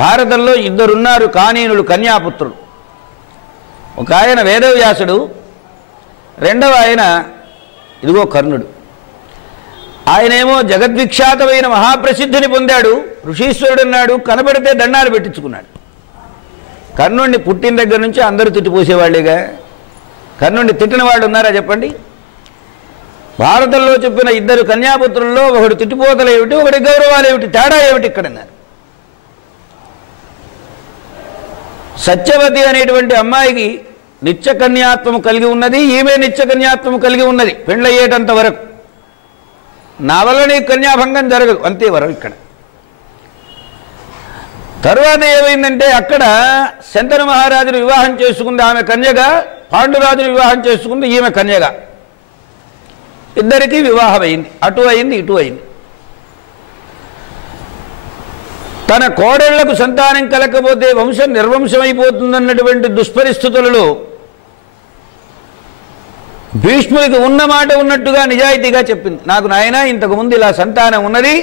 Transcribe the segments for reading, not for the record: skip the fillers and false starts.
భారతంలో ఇద్దరున్నారు కానీనులు, కన్యాపుత్రులు. ఒక ఆయన వేదవ్యాసుడు, రెండవ ఆయన ఇదిగో కర్ణుడు. ఆయనేమో జగద్విఖ్యాతమైన మహాప్రసిద్ధిని పొందాడు, ఋషీశ్వరుడు అన్నాడు, కనబడితే దండాలు పెట్టించుకున్నాడు. కర్ణుడిని పుట్టిన దగ్గర నుంచి అందరూ తిట్టిపోసేవాళ్ళేగా. కర్ణుడిని తిట్టిన వాళ్ళు ఉన్నారా చెప్పండి? భారతంలో చెప్పిన ఇద్దరు కన్యాపుత్రుల్లో ఒకడు తిట్టిపోతలు ఏమిటి, ఒకటి గౌరవాలు ఏమిటి, తేడా ఏమిటి ఇక్కడన్నారు? సత్యవతి అనేటువంటి అమ్మాయికి నిత్యకన్యాత్వము కలిగి ఉన్నది, ఈమె నిత్యకన్యాత్వము కలిగి ఉన్నది పెండ్లయ్యేటంత వరకు. నా వల్ల నీకు కన్యాభంగం జరగదు, అంతే వరం ఇక్కడ. తరువాత ఏమైందంటే అక్కడ శంతను మహారాజును వివాహం చేసుకుంది ఆమె కన్యగా, పాండురాజును వివాహం చేసుకుంది ఈమె కన్యగా. ఇద్దరికీ వివాహం అయింది, అటు అయింది ఇటు అయింది. తన కోడళ్లకు సంతానం కలగకపోతే వంశం నిర్వంశమైపోతుందన్నటువంటి దుష్పరిస్థితులలో భీష్ముడికి ఉన్న మాట ఉన్నట్టుగా నిజాయితీగా చెప్పింది. నాకు నాయన ఇంతకుముందు ఇలా సంతానం ఉన్నది,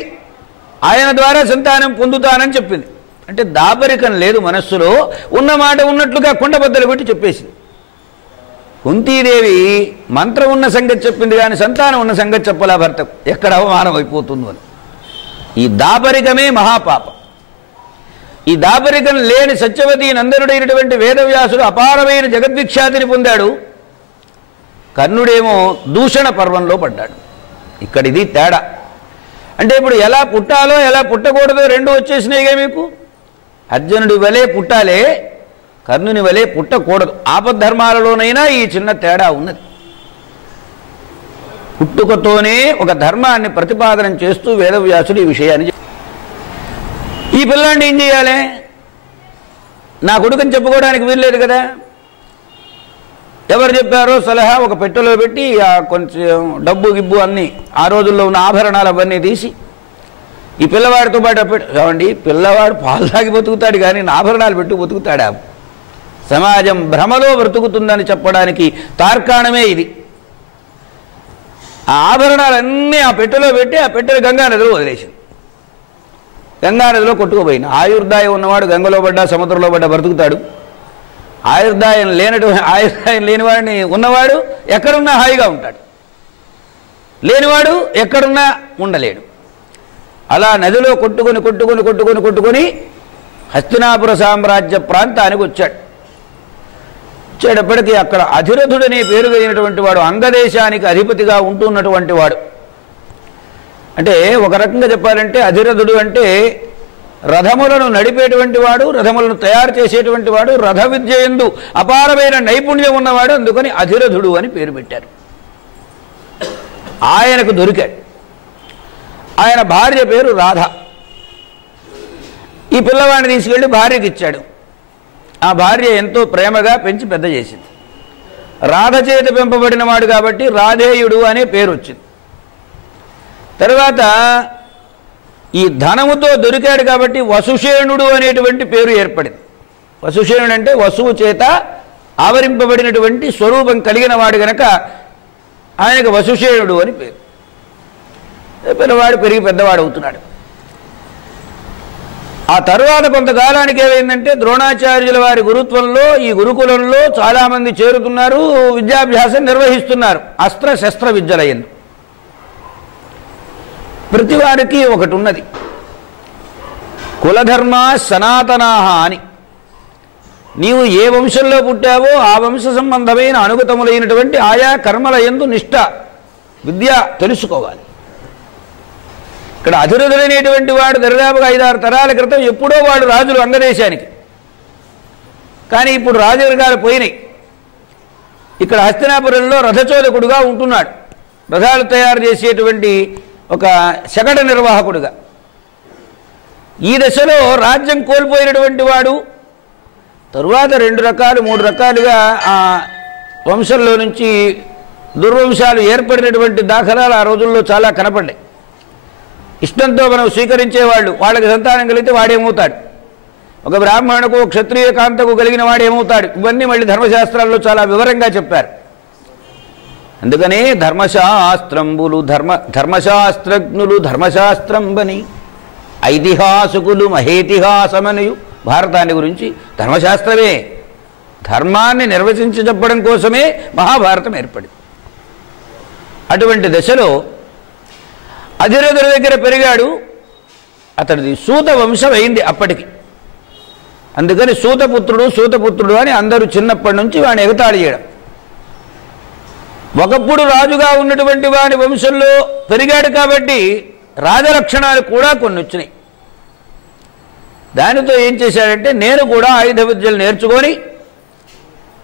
ఆయన ద్వారా సంతానం పొందుతానని చెప్పింది. అంటే దాపరికం లేదు మనస్సులో, ఉన్న మాట ఉన్నట్లుగా కుండబద్దలు పెట్టి చెప్పేసింది. కుంతీదేవి మంత్రం ఉన్న సంగతి చెప్పింది కానీ సంతానం ఉన్న సంగతి చెప్పలా భర్తకు, ఎక్కడ అవమానం అయిపోతుందో అని. ఈ దాపరికమే మహాపాపం. ఈ దాపరికం లేని సత్యవతి నందనుడైనటువంటి వేదవ్యాసుడు అపారమైన జగద్విఖ్యాతిని పొందాడు. కర్ణుడేమో దూషణ పర్వంలో పడ్డాడు. ఇక్కడ ఇది తేడా. అంటే ఇప్పుడు ఎలా పుట్టాలో ఎలా పుట్టకూడదో రెండు వచ్చేసినాయిగా మీకు. అర్జునుడి వలె పుట్టాలే, కర్ణుని వలె పుట్టకూడదు. ఆపద్ధర్మాలలోనైనా ఈ చిన్న తేడా ఉన్నది. పుట్టుకతోనే ఒక ధర్మాన్ని ప్రతిపాదన చేస్తూ వేదవ్యాసుడు ఈ విషయాన్ని ఈ పిల్లాన్ని ఏం చేయాలి? నా కొడుకుని చెప్పుకోవడానికి వీల్లేదు కదా. ఎవరు చెప్పారో సలహా ఒక పెట్టెలో పెట్టి కొంచెం డబ్బు గిబ్బు అన్నీ ఆ రోజుల్లో ఉన్న ఆభరణాలు అవన్నీ తీసి ఈ పిల్లవాడితో పాటు ఏమండి పిల్లవాడు పాలు తాగి బతుకుతాడు కానీ ఆభరణాలు పెట్టి బతుకుతాడా? సమాజం భ్రమలో బ్రతుకుతుందని చెప్పడానికి తార్కాణమే ఇది. ఆ ఆభరణాలన్నీ ఆ పెట్టెలో పెట్టి ఆ పెట్టెలు గంగానదిలో వదిలేసింది. గంగానదిలో కొట్టుకుపోయింది. ఆయుర్దాయం ఉన్నవాడు గంగలో పడ్డా సముద్రంలో పడ్డా బ్రతుకుతాడు. ఆయుర్దాయం లేనివాడిని ఉన్నవాడు ఎక్కడున్నా హాయిగా ఉంటాడు, లేనివాడు ఎక్కడున్నా ఉండలేడు. అలా నదిలో కొట్టుకొని కొట్టుకొని కొట్టుకొని కొట్టుకొని హస్తినాపుర సామ్రాజ్య ప్రాంతానికి వచ్చాడు. వచ్చేటప్పటికీ అక్కడ అధిరథుడనే పేరు కలిగినటువంటి వాడు, అంగదేశానికి అధిపతిగా ఉంటున్నటువంటి వాడు. అంటే ఒక రకంగా చెప్పాలంటే అధిరథుడు అంటే రథములను నడిపేటువంటి వాడు, రథములను తయారు చేసేటువంటి వాడు, రథ విద్య యందు అపారమైన నైపుణ్యం ఉన్నవాడు. అందుకని అధిరథుడు అని పేరు పెట్టారు. ఆయనకు దొరికాడు. ఆయన భార్య పేరు రాధ. ఈ పిల్లవాడిని తీసుకెళ్ళి భార్యకి ఇచ్చాడు. ఆ భార్య ఎంతో ప్రేమగా పెంచి పెద్ద చేసింది. రాధ చేత పెంపబడిన వాడు కాబట్టి రాధేయుడు అనే పేరు వచ్చింది. తర్వాత ఈ ధనముతో దొరికాడు కాబట్టి వసుషేణుడు అనేటువంటి పేరు ఏర్పడింది. వసుషేణుడు అంటే వసువు చేత ఆవరింపబడినటువంటి స్వరూపం కలిగిన వాడు గనక ఆయనకు వసుషేణుడు అని పేరు. పిల్లవాడు పెరిగి పెద్దవాడు అవుతున్నాడు. ఆ తర్వాత కొంతకాలానికి ఏమైందంటే ద్రోణాచార్యుల వారి గురుత్వంలో ఈ గురుకులంలో చాలామంది చేరుతున్నారు, విద్యాభ్యాసం నిర్వహిస్తున్నారు. అస్త్ర శస్త్ర విద్యలయందు ప్రతి వారికి ఒకటి ఉన్నది, కులధర్మ సనాతనాహ అని. నీవు ఏ వంశంలో పుట్టావో ఆ వంశ సంబంధమైన అనుగతములైనటువంటి ఆయా కర్మల యందు నిష్ఠ విద్య తెలుసుకోవాలి. ఇక్కడ అధిరథుడైనటువంటి వాడు దరిదాపుగా 5-6 తరాల క్రితం ఎప్పుడో వాడు రాజులు అంగదేశానికి. కానీ ఇప్పుడు రాజరికాలు పోయినాయి. ఇక్కడ హస్తినాపురంలో రథచోదకుడుగా ఉంటున్నాడు, రథాలు తయారు చేసేటువంటి ఒక శకట నిర్వాహకుడుగా. ఈ దశలో రాజ్యం కోల్పోయినటువంటి వాడు తరువాత 2 రకాలు 3 రకాలుగా ఆ వంశంలో నుంచి దుర్వంశాలు ఏర్పడినటువంటి దాఖలాలు ఆ రోజుల్లో చాలా కనపడ్డాయి. ఇష్టంతో మనం స్వీకరించేవాళ్ళు, వాళ్ళకి సంతానం కలిగితే వాడేమవుతాడు, ఒక బ్రాహ్మణుకు క్షత్రియ కాంతకు కలిగిన వాడేమవుతాడు, ఇవన్నీ మళ్ళీ ధర్మశాస్త్రాల్లో చాలా వివరంగా చెప్పారు. అందుకనే ధర్మశాస్త్రంబులు ధర్మశాస్త్రజ్ఞులు ధర్మశాస్త్రంబని ఐతిహాసికులు మహేతిహాసమనియు భారతాన్ని గురించి ధర్మశాస్త్రమే ధర్మాన్ని నిర్వచించి చెప్పడం కోసమే మహాభారతం ఏర్పడింది. అటువంటి దశలో అధిరథుల దగ్గర పెరిగాడు. అతడిది సూత వంశం అయింది అప్పటికి. అందుకని సూతపుత్రుడు అని అందరూ చిన్నప్పటి నుంచి వాడిని ఎగతాళి చేయడం. ఒకప్పుడు రాజుగా ఉన్నటువంటి వాడి వంశంలో పెరిగాడు కాబట్టి రాజలక్షణాలు కూడా కొన్ని వచ్చినాయి. దానితో ఏం చేశాడంటే నేను కూడా ఆయుధ విద్యలు నేర్చుకొని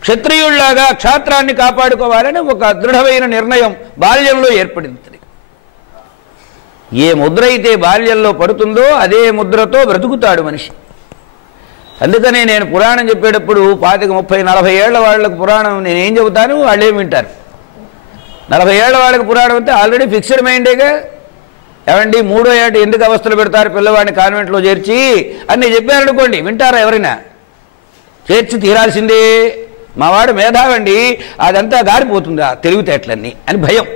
క్షత్రియుళ్లాగా క్షాత్రాన్ని కాపాడుకోవాలని ఒక దృఢమైన నిర్ణయం బాల్యంలో ఏర్పడింది. ఏ ముద్ర అయితే బాల్యంలో పడుతుందో అదే ముద్రతో బ్రతుకుతాడు మనిషి. అందుకనే నేను పురాణం చెప్పేటప్పుడు 25, 30, 40 ఏళ్ల వాళ్ళకు పురాణం నేనేం చెబుతాను వాళ్ళేం వింటారు. 40 ఏళ్ల వాళ్ళకి పురాణం అంటే ఆల్రెడీ ఫిక్స్డ్ మైండేగా. ఏమండి 3వ ఏట ఎందుకు అవస్థలు పెడతారు పిల్లవాడిని కాన్వెంట్లో చేర్చి అని నేను చెప్పారనుకోండి, వింటారా ఎవరైనా? చేర్చి తీరాల్సిందే, మావాడు మేధావండి, అదంతా గారిపోతుంది ఆ తెలివితేటలన్నీ అని భయం.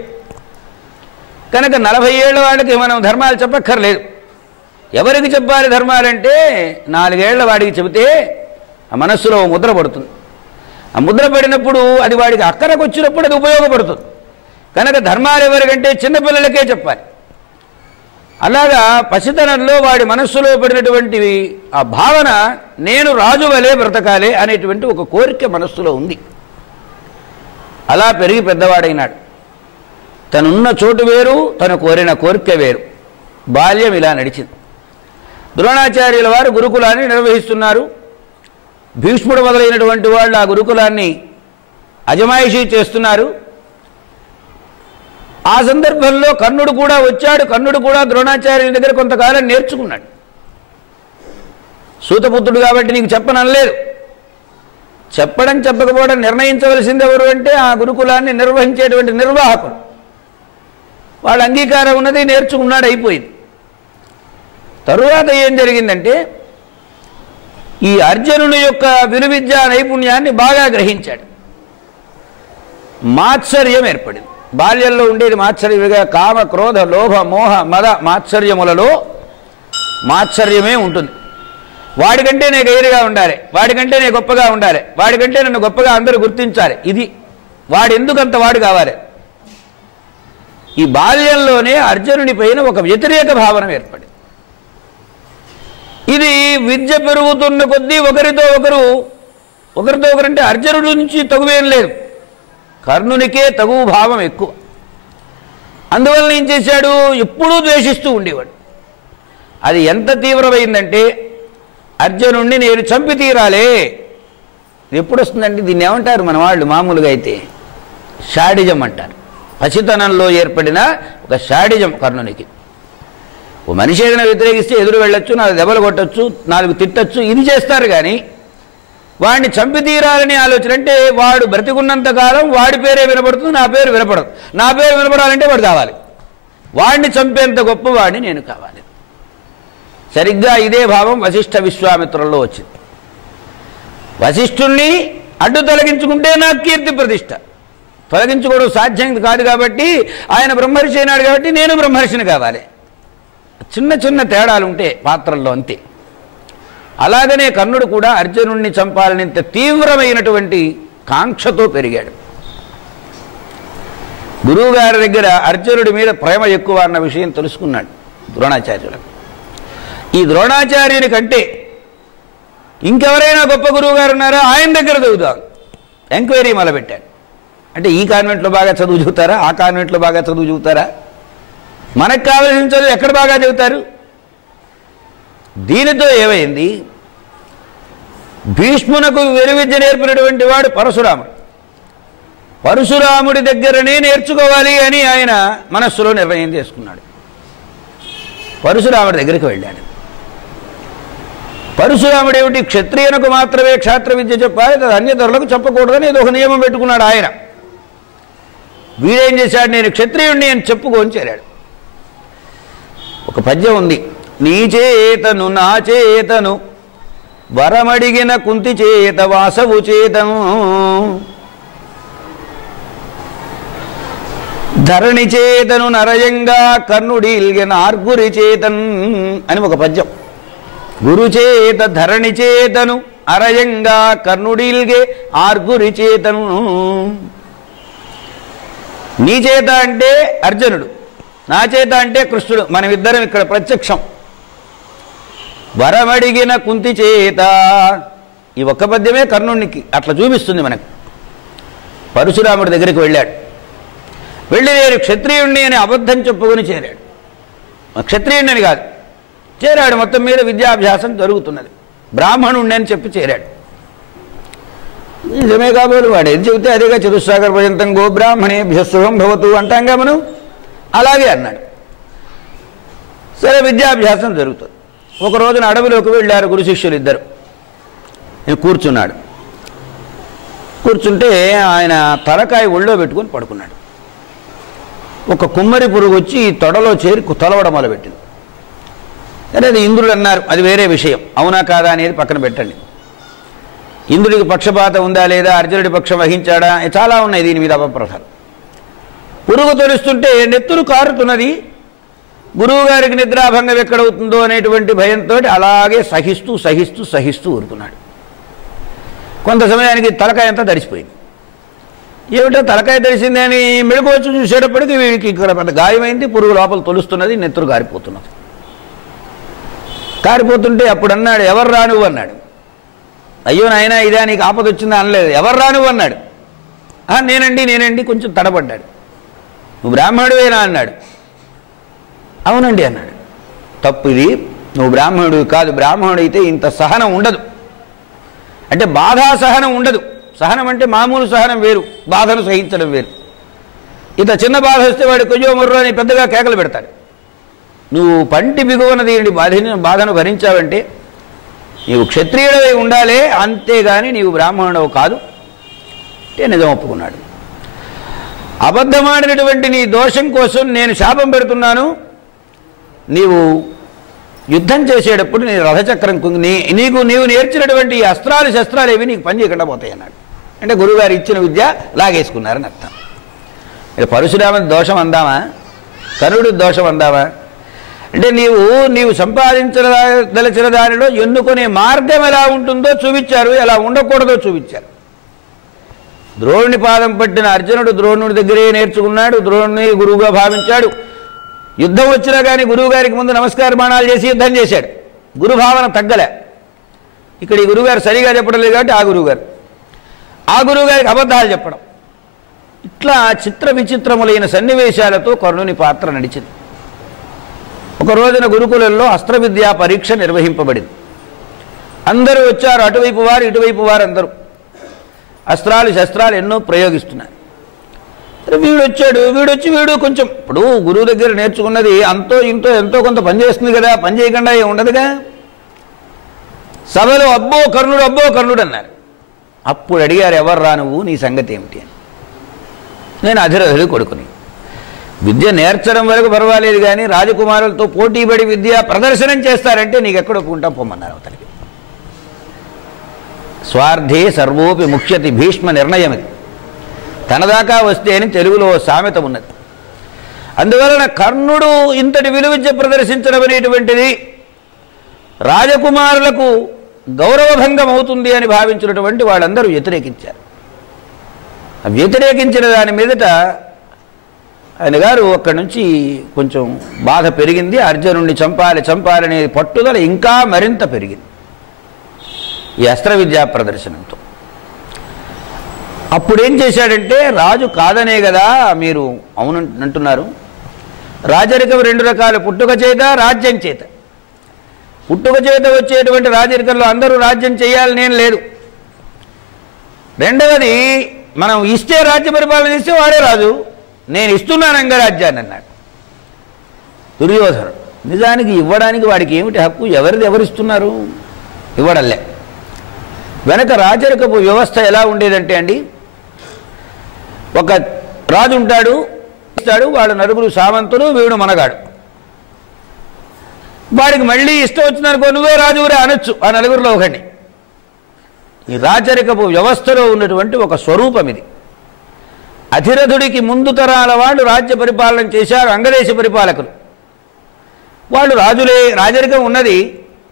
కనుక 40 ఏళ్ల వాళ్ళకి మనం ధర్మాలు చెప్పక్కర్లేదు. ఎవరికి చెప్పాలి ధర్మాలంటే 4 ఏళ్ల వాడికి చెబితే ఆ మనస్సులో ముద్ర పడుతుంది. ఆ ముద్ర పడినప్పుడు అది వాడికి అక్కరకు వచ్చినప్పుడు అది ఉపయోగపడుతుంది. కనుక ధర్మాలు ఎవరికంటే చిన్నపిల్లలకే చెప్పాలి. అలాగా పసితనంలో వాడి మనస్సులో పడినటువంటివి ఆ భావన నేను రాజు వలే బ్రతకాలే అనేటువంటి ఒక కోరిక మనస్సులో ఉంది. అలా పెరిగి పెద్దవాడైనాడు. తనున్న చోటు వేరు, తను కోరిన కోరిక వేరు. బాల్యం ఇలా నడిచింది. ద్రోణాచార్యుల వారు గురుకులాన్ని నిర్వహిస్తున్నారు. భీష్ముడు మొదలైనటువంటి వాళ్ళు ఆ గురుకులాన్ని అజమాయిషీ చేస్తున్నారు. ఆ సందర్భంలో కర్ణుడు కూడా వచ్చాడు. కర్ణుడు కూడా ద్రోణాచార్యుల దగ్గర కొంతకాలం నేర్చుకున్నాడు. సూతపుత్రుడు కాబట్టి నీకు చెప్పనలేదు. చెప్పడం చెప్పకపోవడం నిర్ణయించవలసింది ఎవరు అంటే ఆ గురుకులాన్ని నిర్వహించేటువంటి నిర్వాహకులు. వాళ్ళ అంగీకారం ఉన్నది, నేర్చుకున్నాడు, అయిపోయింది. తరువాత ఏం జరిగిందంటే ఈ అర్జునుని యొక్క విలువిద్యా నైపుణ్యాన్ని బాగా గ్రహించాడు. మాత్సర్యం ఏర్పడింది. బాల్యంలో ఉండేది మాత్సర్యముగా కామ, క్రోధ, లోభ, మోహ, మద మాత్సర్యములలో మాత్సర్యమే ఉంటుంది. వాడికంటే నేను గైరుగా ఉండాలి, వాడికంటే నేను గొప్పగా ఉండాలి, వాడికంటే నన్ను గొప్పగా అందరూ గుర్తించాలి. ఇది వాడు ఎందుకంత వాడు కావాలి. ఈ బాల్యంలోనే అర్జునుని పైన ఒక వ్యతిరేక భావన ఏర్పడింది. ఇది విద్య పెరుగుతున్న కొద్దీ ఒకరితో ఒకరంటే అర్జునుడి నుంచి తగువేం లేదు, కర్ణునికే తగువ భావం ఎక్కువ. అందువల్ల ఏం చేశాడు, ఎప్పుడూ ద్వేషిస్తూ ఉండేవాడు. అది ఎంత తీవ్రమైందంటే అర్జునుడిని నేను చంపి తీరాలే. ఇది ఎప్పుడు వస్తుందంటే దీన్ని ఏమంటారు మన వాళ్ళు మామూలుగా అయితే షాడిజం అంటారు. పసితనంలో ఏర్పడిన ఒక షాడిజం కర్ణునికి. ఓ మనిషి ఏదైనా వ్యతిరేకిస్తే ఎదురు వెళ్ళొచ్చు, 4 దెబ్బలు కొట్టచ్చు, 4 తిట్టచ్చు, ఇది చేస్తారు. కానీ వాడిని చంపి తీరాలని ఆలోచన అంటే వాడు బ్రతికున్నంత కాలం వాడి పేరే వినపడుతుంది, నా పేరు వినపడదు. నా పేరు వినపడాలంటే వాడు కావాలి. వాడిని చంపేంత గొప్పవాడిని నేను కావాలి. సరిగ్గా ఇదే భావం వశిష్ఠ విశ్వామిత్రుల్లో వచ్చింది. వశిష్ఠుణ్ణి అడ్డు తొలగించుకుంటే నాకు కీర్తి ప్రతిష్ట. తొలగించుకోవడం సాధ్యం కాదు కాబట్టి ఆయన బ్రహ్మర్షి అయినాడు కాబట్టి నేను బ్రహ్మర్షిని కావాలి. చిన్న చిన్న తేడాలు ఉంటే పాత్రల్లో, అంతే. అలాగనే కర్ణుడు కూడా అర్జునుడిని చంపాలనేంత తీవ్రమైనటువంటి కాంక్షతో పెరిగాడు. గురువుగారి దగ్గర అర్జునుడి మీద ప్రేమ ఎక్కువ అన్న విషయం తెలుసుకున్నాడు ద్రోణాచార్యులకు. ఈ ద్రోణాచార్యుని కంటే ఇంకెవరైనా గొప్ప గురువుగారు ఉన్నారా, ఆయన దగ్గర చదువుతాం ఎంక్వైరీ మొదలుపెట్టాడు. అంటే ఈ కాన్వెంట్లో బాగా చదువు చెబుతారా, ఆ కాన్వెంట్లో బాగా చదువు చెబుతారా, మనకు కావలసిన చదువు ఎక్కడ బాగా చెబుతారు. దీనితో ఏమైంది, భీష్మునకు విలువిద్య నేర్పినటువంటి వాడు పరశురాముడు. పరశురాముడి దగ్గరనే నేర్చుకోవాలి అని ఆయన మనస్సులో నిర్ణయం చేసుకున్నాడు. పరశురాముడి దగ్గరికి వెళ్ళాడు. పరశురాముడు ఏమిటి, క్షత్రియునకు మాత్రమే క్షాత్ర విద్య చెప్పాలి, అన్యతరులకు చెప్పకూడదని ఏదో ఒక నియమం పెట్టుకున్నాడు ఆయన. వీడేం చేశాడు, నేను క్షత్రియుణ్ణి అని చెప్పుకొని చేరాడు. ఒక పద్యం ఉంది, నీ చేతను నా చేతను వరమడిగిన కుంతి చేత వాసవు చేతను ధరణి చేతను నరయంగా కర్ణుడీల్గెన ఆర్గురి చేతన్ అని ఒక పద్యం. గురుచేత ధరణి చేతను అరయంగా కర్ణుడీల్గే ఆర్గురి చేతను. నీ చేత అంటే అర్జునుడు, నా చేత అంటే కృష్ణుడు, మనమిద్దరం ఇక్కడ ప్రత్యక్షం. వరమడిగిన కుంతి చేత, ఈ ఒక్క పద్యమే కర్ణుడికి అట్లా చూపిస్తుంది మనకు. పరశురాముడి దగ్గరికి వెళ్ళాడు. వెళ్ళి నేను క్షత్రియుణ్ణి అని అబద్ధం చెప్పుకొని చేరాడు. క్షత్రియుణ్ణి కాదు, చేరాడు. మొత్తం మీద విద్యాభ్యాసం జరుగుతున్నది. బ్రాహ్మణుణ్ణి అని చెప్పి చేరాడు. నిజమే కాబోలు వాడు ఏది చెబితే అదేగా. చతుస్సాగర పర్యంతం గో బ్రాహ్మణేభ్యః శుభం భవతు అంటాంగా మనం, అలాగే అన్నాడు. సరే, విద్యాభ్యాసం జరుగుతుంది. ఒక రోజున అడవిలోకి వెళ్ళారు గురు శిష్యులు ఇద్దరు. కూర్చున్నాడు. కూర్చుంటే ఆయన తలకాయ ఒళ్ళో పెట్టుకొని పడుకున్నాడు. ఒక కుమ్మరి పురుగు వచ్చి తొడలో చేరి తొలవడం మొదలుపెట్టింది. సరే, అది ఇంద్రుడు అన్నారు, అది వేరే విషయం. అవునా కాదా అనేది పక్కన పెట్టండి. ఇంద్రుడికి పక్షపాతం ఉందా లేదా, అర్జునుడి పక్షం వహించాడా, చాలా ఉన్నాయి దీని మీద అపప్రథాలు. పురుగు తొలుస్తుంటే నెత్తురు కారుతున్నది. గురువు గారికి నిద్రాభంగం ఎక్కడవుతుందో అనేటువంటి భయంతో అలాగే సహిస్తూ సహిస్తూ సహిస్తూ ఊరుకున్నాడు. కొంత సమయానికి తలకాయ అంతా తడిసిపోయింది. ఏమిటో తలకాయ తడిసింది అని మెడుకు వచ్చి చూసేటప్పటికి వీడికి ఇక్కడ పెద్ద గాయమైంది. పురుగు లోపల తొలుస్తున్నది, నెత్తురు కారిపోతున్నది. కారిపోతుంటే అప్పుడు అన్నాడు, ఎవరు రాను అన్నాడు. అయ్యో నాయనా, ఇదా నీకు ఆపద వచ్చిందా అనలేదు. ఎవరు రాను అన్నాడు. నేనండి కొంచెం తడబడ్డాడు. నువ్వు బ్రాహ్మణుడేనా అన్నాడు. అవునండి అన్నాడు. తప్పు ఇది, నువ్వు బ్రాహ్మణుడు కాదు. బ్రాహ్మణుడు అయితే ఇంత సహనం ఉండదు, అంటే బాధా సహనం ఉండదు. సహనం అంటే మామూలు సహనం వేరు, బాధను సహించడం వేరు. ఇంత చిన్న బాధ వస్తే వాడు కొయ్యో మొర్రో అని పెద్దగా కేకలు పెడతాడు. నువ్వు పంటి బిగువన దీని బాధను భరించావంటే నీవు క్షత్రియుడవై ఉండాలే, అంతేగాని నీవు బ్రాహ్మణుడవు కాదు అంటే నిజం ఒప్పుకున్నాడు. అబద్ధమాడినటువంటి నీ దోషం కోసం నేను శాపం పెడుతున్నాను. నీవు యుద్ధం చేసేటప్పుడు నీ రథచక్రం నీవు నేర్చినటువంటి ఈ అస్త్రాలు శస్త్రాలు ఏవి నీకు పనిచేయకుండా పోతాయి అన్నాడు. అంటే గురువుగారు ఇచ్చిన విద్య లాగేసుకున్నారని అర్థం. పరశురాముడి దోషం అందామా, కర్ణుడి దోషం అందామా? అంటే నీవు సంపాదించదలిచిన దానిలో ఎన్నుకునే మార్గం ఎలా ఉంటుందో చూపించారు, ఎలా ఉండకూడదో చూపించారు. ద్రోణుని పాదం పట్టిన అర్జునుడు ద్రోణుడి దగ్గరే నేర్చుకున్నాడు. ద్రోణుని గురువుగా భావించాడు. యుద్ధం వచ్చినా కానీ గురువు గారికి ముందు నమస్కార బాణాలు చేసి యుద్ధం చేశాడు. గురుభావన తగ్గలే. ఇక్కడ ఈ గురువుగారు సరిగా చెప్పడం లేదు కాబట్టి ఆ గురువు గారికి అబద్ధాలు చెప్పడం, ఇట్లా చిత్ర విచిత్రములైన సన్నివేశాలతో కర్ణుని పాత్ర నడిచింది. ఒక రోజున గురుకులంలో అస్త్ర విద్యా పరీక్ష నిర్వహింపబడింది. అందరూ వచ్చారు, అటువైపు వారు ఇటువైపు వారు అందరూ. అస్త్రాలు శస్త్రాలు ఎన్నో ప్రయోగిస్తున్నారు. వీడు కొంచెం, ఇప్పుడు గురువు దగ్గర నేర్చుకున్నది అంతో ఇంతో ఎంతో కొంత పనిచేస్తుంది కదా, పని చేయకుండా ఏమి ఉండదుగా. సభలో అబ్బో కర్ణుడు అన్నారు. అప్పుడు అడిగారు, ఎవరు రా నువ్వు, నీ సంగతి ఏమిటి అని. నేను అధిరథుడి కొడుకుని. విద్య నేర్చడం వరకు పర్వాలేదు కానీ రాజకుమారులతో పోటీపడి విద్య ప్రదర్శనం చేస్తారంటే నీకు ఎక్కడ ఒప్పుకుంటాం పొమ్మన్నారు అవతలికి. స్వార్థే సర్వోపి ముఖ్యతి భీష్మ నిర్ణయం ఇది. తనదాకా వస్తే అని తెలుగులో సామెత ఉన్నది. అందువలన కర్ణుడు ఇంతటి విలువిద్య ప్రదర్శించడం అనేటువంటిది రాజకుమారులకు గౌరవభంగం అవుతుంది అని భావించినటువంటి వాళ్ళందరూ వ్యతిరేకించారు. వ్యతిరేకించిన దాని మీదట ఆయన గారు అక్కడి నుంచి కొంచెం బాధ పెరిగింది. అర్జునుడిని చంపాలనే పట్టుదల ఇంకా మరింత పెరిగింది ఈ అస్త్ర విద్యా ప్రదర్శనంతో. అప్పుడేం చేశాడంటే, రాజు కాదనే కదా మీరు అవునంటున్నారు. రాజరికం రెండు రకాలు, పుట్టుక చేత రాజ్యం చేత. పుట్టుక చేత వచ్చేటువంటి రాజరికంలో అందరూ రాజ్యం చేయాలని ఏం లేదు. రెండవది, మనం ఇస్తే రాజ్య పరిపాలన ఇస్తే వాడే రాజు, నేను ఇస్తున్నాను అంగరాజ్యాన్ని అన్నాడు దుర్యోధనుడు. నిజానికి ఇవ్వడానికి వాడికి ఏమిటి హక్కు, ఎవరిస్తున్నారు, ఇవ్వడల్లే. వెనక రాజరికపు వ్యవస్థ ఎలా ఉండేదంటే అండి, ఒక రాజు ఉంటాడు, వాడు నలుగురు సామంతులు, వీడు మనగాడు. వాడికి మళ్ళీ ఇష్టం వచ్చిందనుకో, నువ్వే రాజువురే అనొచ్చు ఆ నలుగురిలో ఒకడిని. ఈ రాజరికపు వ్యవస్థలో ఉన్నటువంటి ఒక స్వరూపం ఇది. అధిరథుడికి ముందు తరాల వాళ్ళు రాజ్య పరిపాలన చేశారు, అంగదేశ పరిపాలకులు. వాళ్ళు రాజులే, రాజరికం ఉన్నది,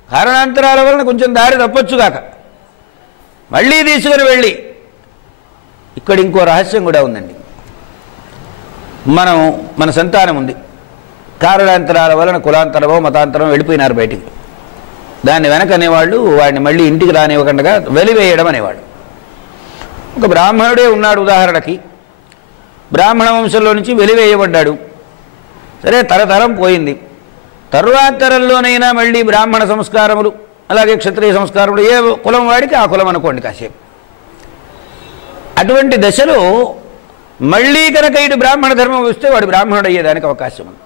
కారణాంతరాల వలన కొంచెం దారి తప్పొచ్చుగాక మళ్ళీ తీసుకుని వెళ్ళి. ఇక్కడ ఇంకో రహస్యం కూడా ఉందండి. మన సంతానం ఉంది, కారణాంతరాల వలన కులాంతరమో మతాంతరమో వెళ్ళిపోయినారు బయటికి. దాన్ని వెనక అనేవాళ్ళు వాడిని మళ్ళీ ఇంటికి రానివ్వకుండా వెలివేయడం అనేవాడు. ఒక బ్రాహ్మణుడే ఉన్నాడు ఉదాహరణకి, బ్రాహ్మణ వంశంలో నుంచి వెలివేయబడ్డాడు. సరే, తరతరం పోయింది. తరువాత తరంలోనైనా మళ్ళీ బ్రాహ్మణ సంస్కారములు, అలాగే క్షత్రియ సంస్కారములు, ఏ కులం వాడికి ఆ కులం అనుకోండి కాసేపు. అటువంటి దశలో మళ్ళీ కనుక ఇటు బ్రాహ్మణ ధర్మం వస్తే వాడు బ్రాహ్మణుడు అయ్యేదానికి అవకాశం ఉంది.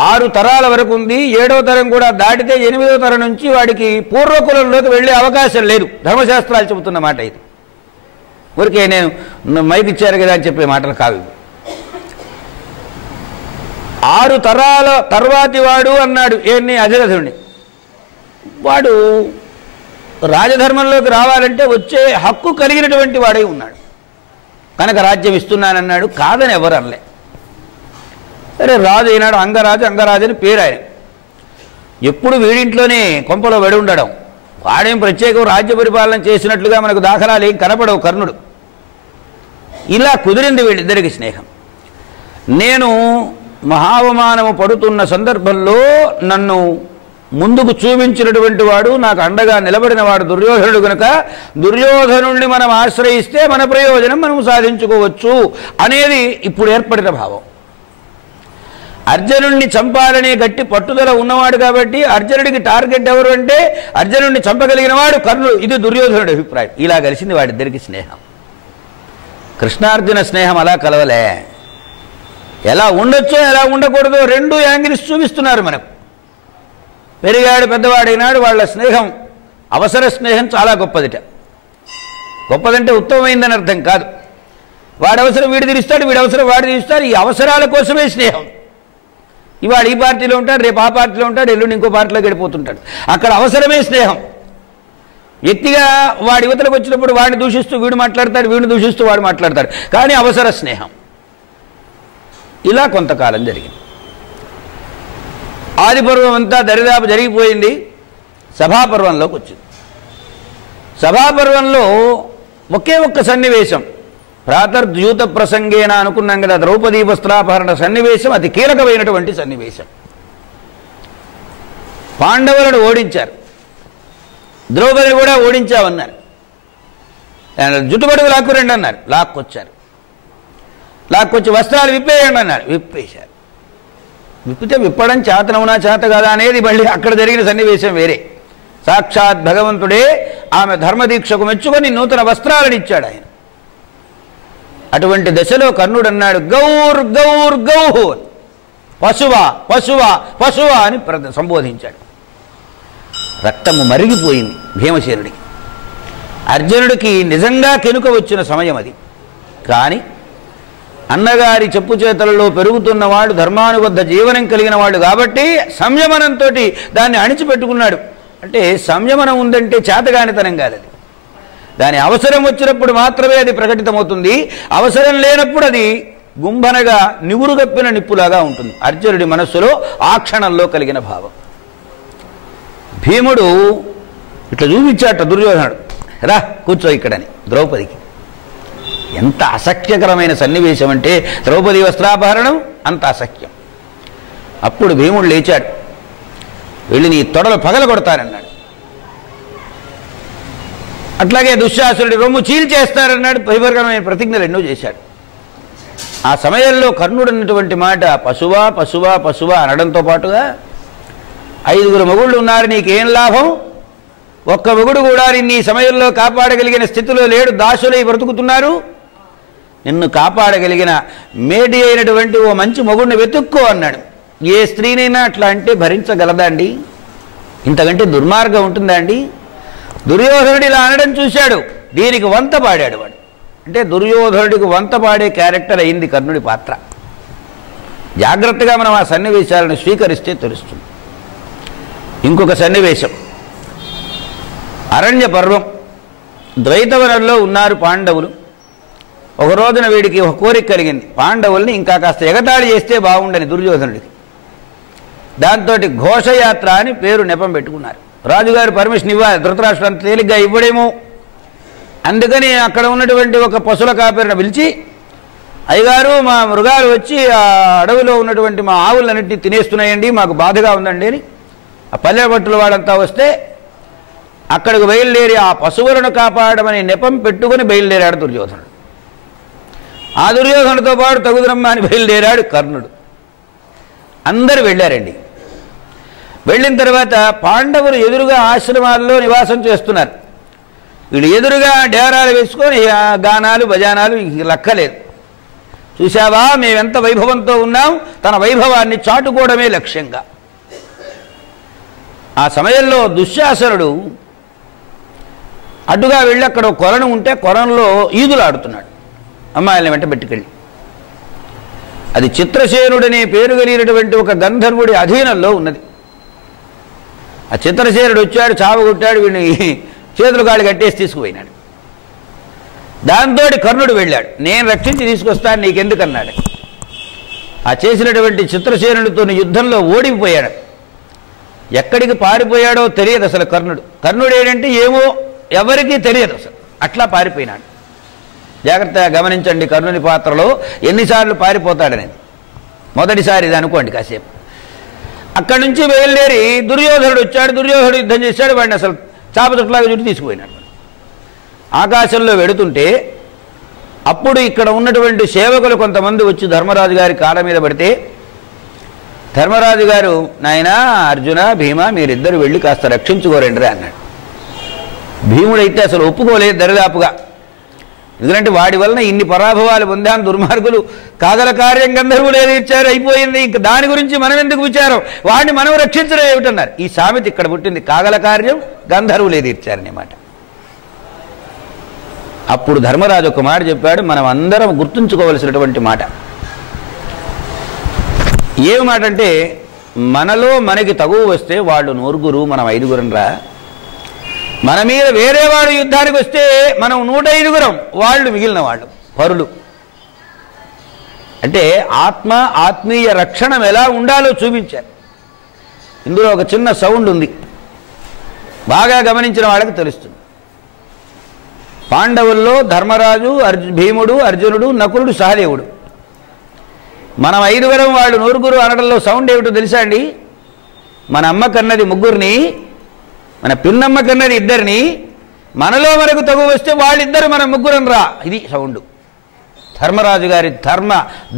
6 తరాల వరకు ఉంది. 7వ తరం కూడా దాటితే 8వ తరం నుంచి వాడికి పూర్వకులంలోకి వెళ్ళే అవకాశం లేదు. ధర్మశాస్త్రాలు చెబుతున్న మాట ఇది. ఊరికే నేను మైక్ ఇచ్చారు కదా అని చెప్పే మాటలు కావు. 6 తరాల తర్వాతి వాడు అన్నాడు ఏన్ని అధిరథుడిని. వాడు రాజధర్మంలోకి రావాలంటే వచ్చే హక్కు కలిగినటువంటి వాడై ఉన్నాడు కనుక రాజ్యం ఇస్తున్నానన్నాడు. కాదని ఎవరు అనలే. సరే, రాజు అయినాడు, అంగరాజు. అంగరాజు అని పేరు ఆయన. ఎప్పుడు వీడింట్లోనే కొంపలో పడి ఉండడం. వాడేం ప్రత్యేకం రాజ్య పరిపాలన చేసినట్లుగా మనకు దాఖలాలు ఏం కనపడవు కర్ణుడు. ఇలా కుదిరింది వీళ్ళిద్దరికి స్నేహం. నేను మహావమానము పడుతున్న సందర్భంలో నన్ను ముందుకు చూపించినటువంటి వాడు, నాకు అండగా నిలబడిన వాడు దుర్యోధనుడు కనుక దుర్యోధనుడిని మనం ఆశ్రయిస్తే మన ప్రయోజనం మనం సాధించుకోవచ్చు అనేది ఇప్పుడు ఏర్పడిన భావం. అర్జునుడిని చంపాలనే గట్టి పట్టుదల ఉన్నవాడు కాబట్టి అర్జునుడికి టార్గెట్ ఎవరు అంటే అర్జునుడిని చంపగలిగిన వాడు కర్ణుడు. ఇది దుర్యోధనుడి అభిప్రాయం. ఇలా కలిసింది వాడిద్దరికి స్నేహం. కృష్ణార్జున స్నేహం అలా కలవలే. ఎలా ఉండొచ్చో ఎలా ఉండకూడదో 2 యాంగిల్స్ చూపిస్తున్నారు మనకు. పెరిగాడు, పెద్దవాడైనాడు. వాళ్ళ స్నేహం, అవసర స్నేహం చాలా గొప్పదిట. గొప్పదంటే ఉత్తమమైందని అర్థం కాదు. వాడి అవసరం వీడు తీరుస్తాడు, వీడి అవసరం వాడు తీరుస్తాడు. ఈ అవసరాల కోసమే స్నేహం. ఇవాడు ఈ పార్టీలో ఉంటాడు, రేపు ఆ పార్టీలో ఉంటాడు, ఎల్లుండి ఇంకో పార్టీలోకి వెళ్ళిపోతుంటాడు. అక్కడ అవసరమే స్నేహం. వ్యక్తిగా వాడి యువతలకు వచ్చినప్పుడు వాడిని దూషిస్తూ వీడు మాట్లాడతాడు, వీడిని దూషిస్తూ వాడు మాట్లాడతాడు. కానీ అవసర స్నేహం. ఇలా కొంతకాలం జరిగింది. ఆదిపర్వం అంతా దరిదాపు జరిగిపోయింది. సభాపర్వంలోకి వచ్చింది. సభాపర్వంలో ఒకే ఒక్క సన్నివేశం, ప్రాతర్ద్యూత ప్రసంగేన అనుకున్నాం కదా, ద్రౌపదీ వస్త్రాపహరణ సన్నివేశం అతి కీలకమైనటువంటి సన్నివేశం. పాండవులను ఓడించారు, ద్రౌపదిని కూడా ఓడించామన్నారు. జుట్టుబడుగు లాక్కురండి అన్నారు, లాక్కొచ్చారు. లాక్కొచ్చి వస్త్రాలు విప్పేయండి అన్నారు, విప్పేశారు. విప్పితే విప్పడం చేతనవునా చేత కదా అనేది మళ్ళీ అక్కడ జరిగిన సన్నివేశం వేరే. సాక్షాత్ భగవంతుడే ఆమె ధర్మదీక్షకు మెచ్చుకొని నూతన వస్త్రాలను ఇచ్చాడు ఆయన. అటువంటి దశలో కర్ణుడు అన్నాడు, గౌర్ గౌర్ గౌర్, పశువా పశువా పశువా అని సంబోధించాడు. రక్తము మరిగిపోయింది భీమసేనుడికి. అర్జునుడికి నిజంగా కెనుక వచ్చిన సమయం అది. కానీ అన్నగారి చెప్పు చేతలలో పెరుగుతున్నవాడు, ధర్మానుబద్ధ జీవనం కలిగిన వాడు కాబట్టి సంయమనంతో దాన్ని అణిచిపెట్టుకున్నాడు. అంటే సంయమనం ఉందంటే చేతగానితనం కాదు అది. దాని అవసరం వచ్చినప్పుడు మాత్రమే అది ప్రకటితమవుతుంది. అవసరం లేనప్పుడు అది గుంభనగా నివురుగప్పిన నిప్పులాగా ఉంటుంది. అర్జునుడి మనస్సులో ఆ క్షణంలో కలిగిన భావం. భీముడు ఇట్లా చూపించాట దుర్యోధనుడు, రా కూర్చో ఇక్కడని ద్రౌపదికి. ఎంత అసఖ్యకరమైన సన్నివేశం అంటే ద్రౌపది వస్త్రాపహరణం అంత అసఖ్యం. అప్పుడు భీముడు లేచాడు, వెళ్ళి నీ తొడలు పగలగొడతానన్నాడు. అట్లాగే దుశ్శాసురుడి రొమ్ము చీల్చేస్తారన్నాడు. భయభరకరమైన ప్రతిజ్ఞలు ఎన్నో చేశాడు. ఆ సమయంలో కర్ణుడు అన్నటువంటి మాట పశువా పశువా పశువా అనడంతో పాటుగా 5 మొగుళ్ళు ఉన్నారు, నీకేం లాభం? ఒక్క మొగుడు కూడా నిన్ను ఈ సమయంలో కాపాడగలిగిన స్థితిలో లేడు, దాసులై బ్రతుకుతున్నారు. నిన్ను కాపాడగలిగిన మేటి అయినటువంటి ఓ మంచి మొగుడిని వెతుక్కో అన్నాడు. ఏ స్త్రీనైనా అట్లా అంటే భరించగలదా అండి? ఇంతకంటే దుర్మార్గం ఉంటుందా అండి? దుర్యోధనుడు ఇలా అనడం చూశాడు, దీనికి వంత పాడాడు వాడు. అంటే దుర్యోధనుడికి వంత పాడే క్యారెక్టర్ అయింది కర్ణుడి పాత్ర. జాగ్రత్తగా మనం ఆ సన్నివేశాలను స్వీకరిస్తే తెలుస్తుంది. ఇంకొక సన్నివేశం, అరణ్య పర్వం. ద్వైతవనంలో ఉన్నారు పాండవులు. ఒక రోజున వీడికి ఒక కోరిక కలిగింది, పాండవుల్ని ఇంకా కాస్త ఎగతాళి చేస్తే బాగుండని దుర్యోధనుడికి. దాంతో ఘోషయాత్ర అని పేరు నెపం పెట్టుకున్నారు. రాజుగారు పర్మిషన్ ఇవ్వాలి, ధృతరాష్ట్రం అంత తేలిగ్గా ఇవ్వడేమో. అందుకని అక్కడ ఉన్నటువంటి ఒక పశువుల కాపరిని పిలిచి, అయ్యగారు మా మృగాలు వచ్చి ఆ అడవిలో ఉన్నటువంటి మా ఆవులన్నింటినీ తినేస్తున్నాయండి, మాకు బాధగా ఉందండి అని ఆ పల్లె భట్టుల వాళ్ళంతా వస్తే అక్కడికి బయలుదేరి ఆ పశువులను కాపాడమని నెపం పెట్టుకుని బయలుదేరాడు దుర్యోధనుడు. ఆ దుర్యోధనుడితో పాటు తగుదరమ్మ అని బయలుదేరాడు కర్ణుడు. అందరూ వెళ్ళారండి. వెళ్ళిన తర్వాత పాండవులు ఎదురుగా ఆశ్రమాల్లో నివాసం చేస్తున్నారు. వీళ్ళు ఎదురుగా డేరాలు వేసుకొని గానాలు భజానాలు లెక్కలేదు. చూసావా మేమెంత వైభవంతో ఉన్నాం, తన వైభవాన్ని చాటుకోవడమే లక్ష్యంగా. ఆ సమయంలో దుశ్శాసనుడు అడ్డుగా వెళ్ళి అక్కడ కొలను ఉంటే కొలంలో ఈదులు ఆడుతున్నాడు అమ్మాయిల్ని వెంట పెట్టుకెళ్ళి. అది చిత్రసేనుడనే పేరు కలిగినటువంటి ఒక గంధర్వుడి అధీనంలో ఉన్నది. ఆ చిత్రసేనుడు వచ్చాడు, చావగొట్టాడు, వీడిని చేతులు కాళ్ళు కట్టేసి తీసుకుపోయినాడు. దాంతో కర్ణుడు వెళ్ళాడు, నేను రక్షించి తీసుకొస్తాను నీకెందుకన్నాడు. ఆ చేసినటువంటి చిత్రసేనుడితో యుద్ధంలో ఓడిపోయాడు. ఎక్కడికి పారిపోయాడో తెలియదు అసలు కర్ణుడు. కర్ణుడు ఏంటంటే ఏమో ఎవరికీ తెలియదు అసలు, అట్లా పారిపోయినాడు. జాగ్రత్తగా గమనించండి కర్ణుని పాత్రలో ఎన్నిసార్లు పారిపోతాడనేది. మొదటిసారి ఇది అనుకోండి కాసేపు. అక్కడి నుంచి బయలుదేరి దుర్యోధనుడు వచ్చాడు. దుర్యోధనుడు యుద్ధం చేశాడు, వాడిని అసలు చాపచుట్లాగా చుట్టి తీసుకుపోయినాడు. ఆకాశంలో వెడుతుంటే అప్పుడు ఇక్కడ ఉన్నటువంటి సేవకులు కొంతమంది వచ్చి ధర్మరాజు గారి కాళ్ళ మీద పడితే ధర్మరాజు గారు, నాయనా అర్జున భీమ మీరిద్దరు వెళ్ళి కాస్త రక్షించుకోరండి అన్నాడు. భీముడైతే అసలు ఒప్పుకోలేదు దరిదాపుగా. ఎందుకంటే వాడి వలన ఇన్ని పరాభవాలు పొందాను, దుర్మార్గులు కాగల కార్యం గంధర్వులు ఏది ఇచ్చారు అయిపోయింది, ఇంక దాని గురించి మనం ఎందుకు విచారం, వాడిని మనం రక్షించడం ఏమిటన్నారు. ఈ సామెత ఇక్కడ పుట్టింది, కాగల కార్యం గంధర్వులు ఏది ఇచ్చారనే మాట. అప్పుడు ధర్మరాజు ఒక మాట చెప్పాడు, మనం అందరం గుర్తుంచుకోవలసినటువంటి మాట. ఏమి మాట అంటే, మనలో మనకి తగువ వస్తే వాళ్ళు 9 మనం 5 రా. మన మీద వేరే వాడు యుద్ధానికి వస్తే మనం 105 వాళ్ళు మిగిలిన వాళ్ళు పరులు. అంటే ఆత్మీయ రక్షణ ఎలా ఉండాలో చూపించారు. ఇందులో ఒక చిన్న సౌండ్ ఉంది, బాగా గమనించిన వాళ్ళకి తెలుస్తుంది. పాండవుల్లో ధర్మరాజు, భీముడు, అర్జునుడు, నకులుడు, సహదేవుడు. మనం 5 వాళ్ళు 9 అనడంలో సౌండ్ ఏమిటో తెలుసా అండి? మన అమ్మ కన్నది 3, మన పిన్నమ్మ కన్నది 2, మనలో మనకు తగు వస్తే వాళ్ళిద్దరు మనం 3 రా. ఇది సౌండ్. ధర్మరాజు గారి ధర్మ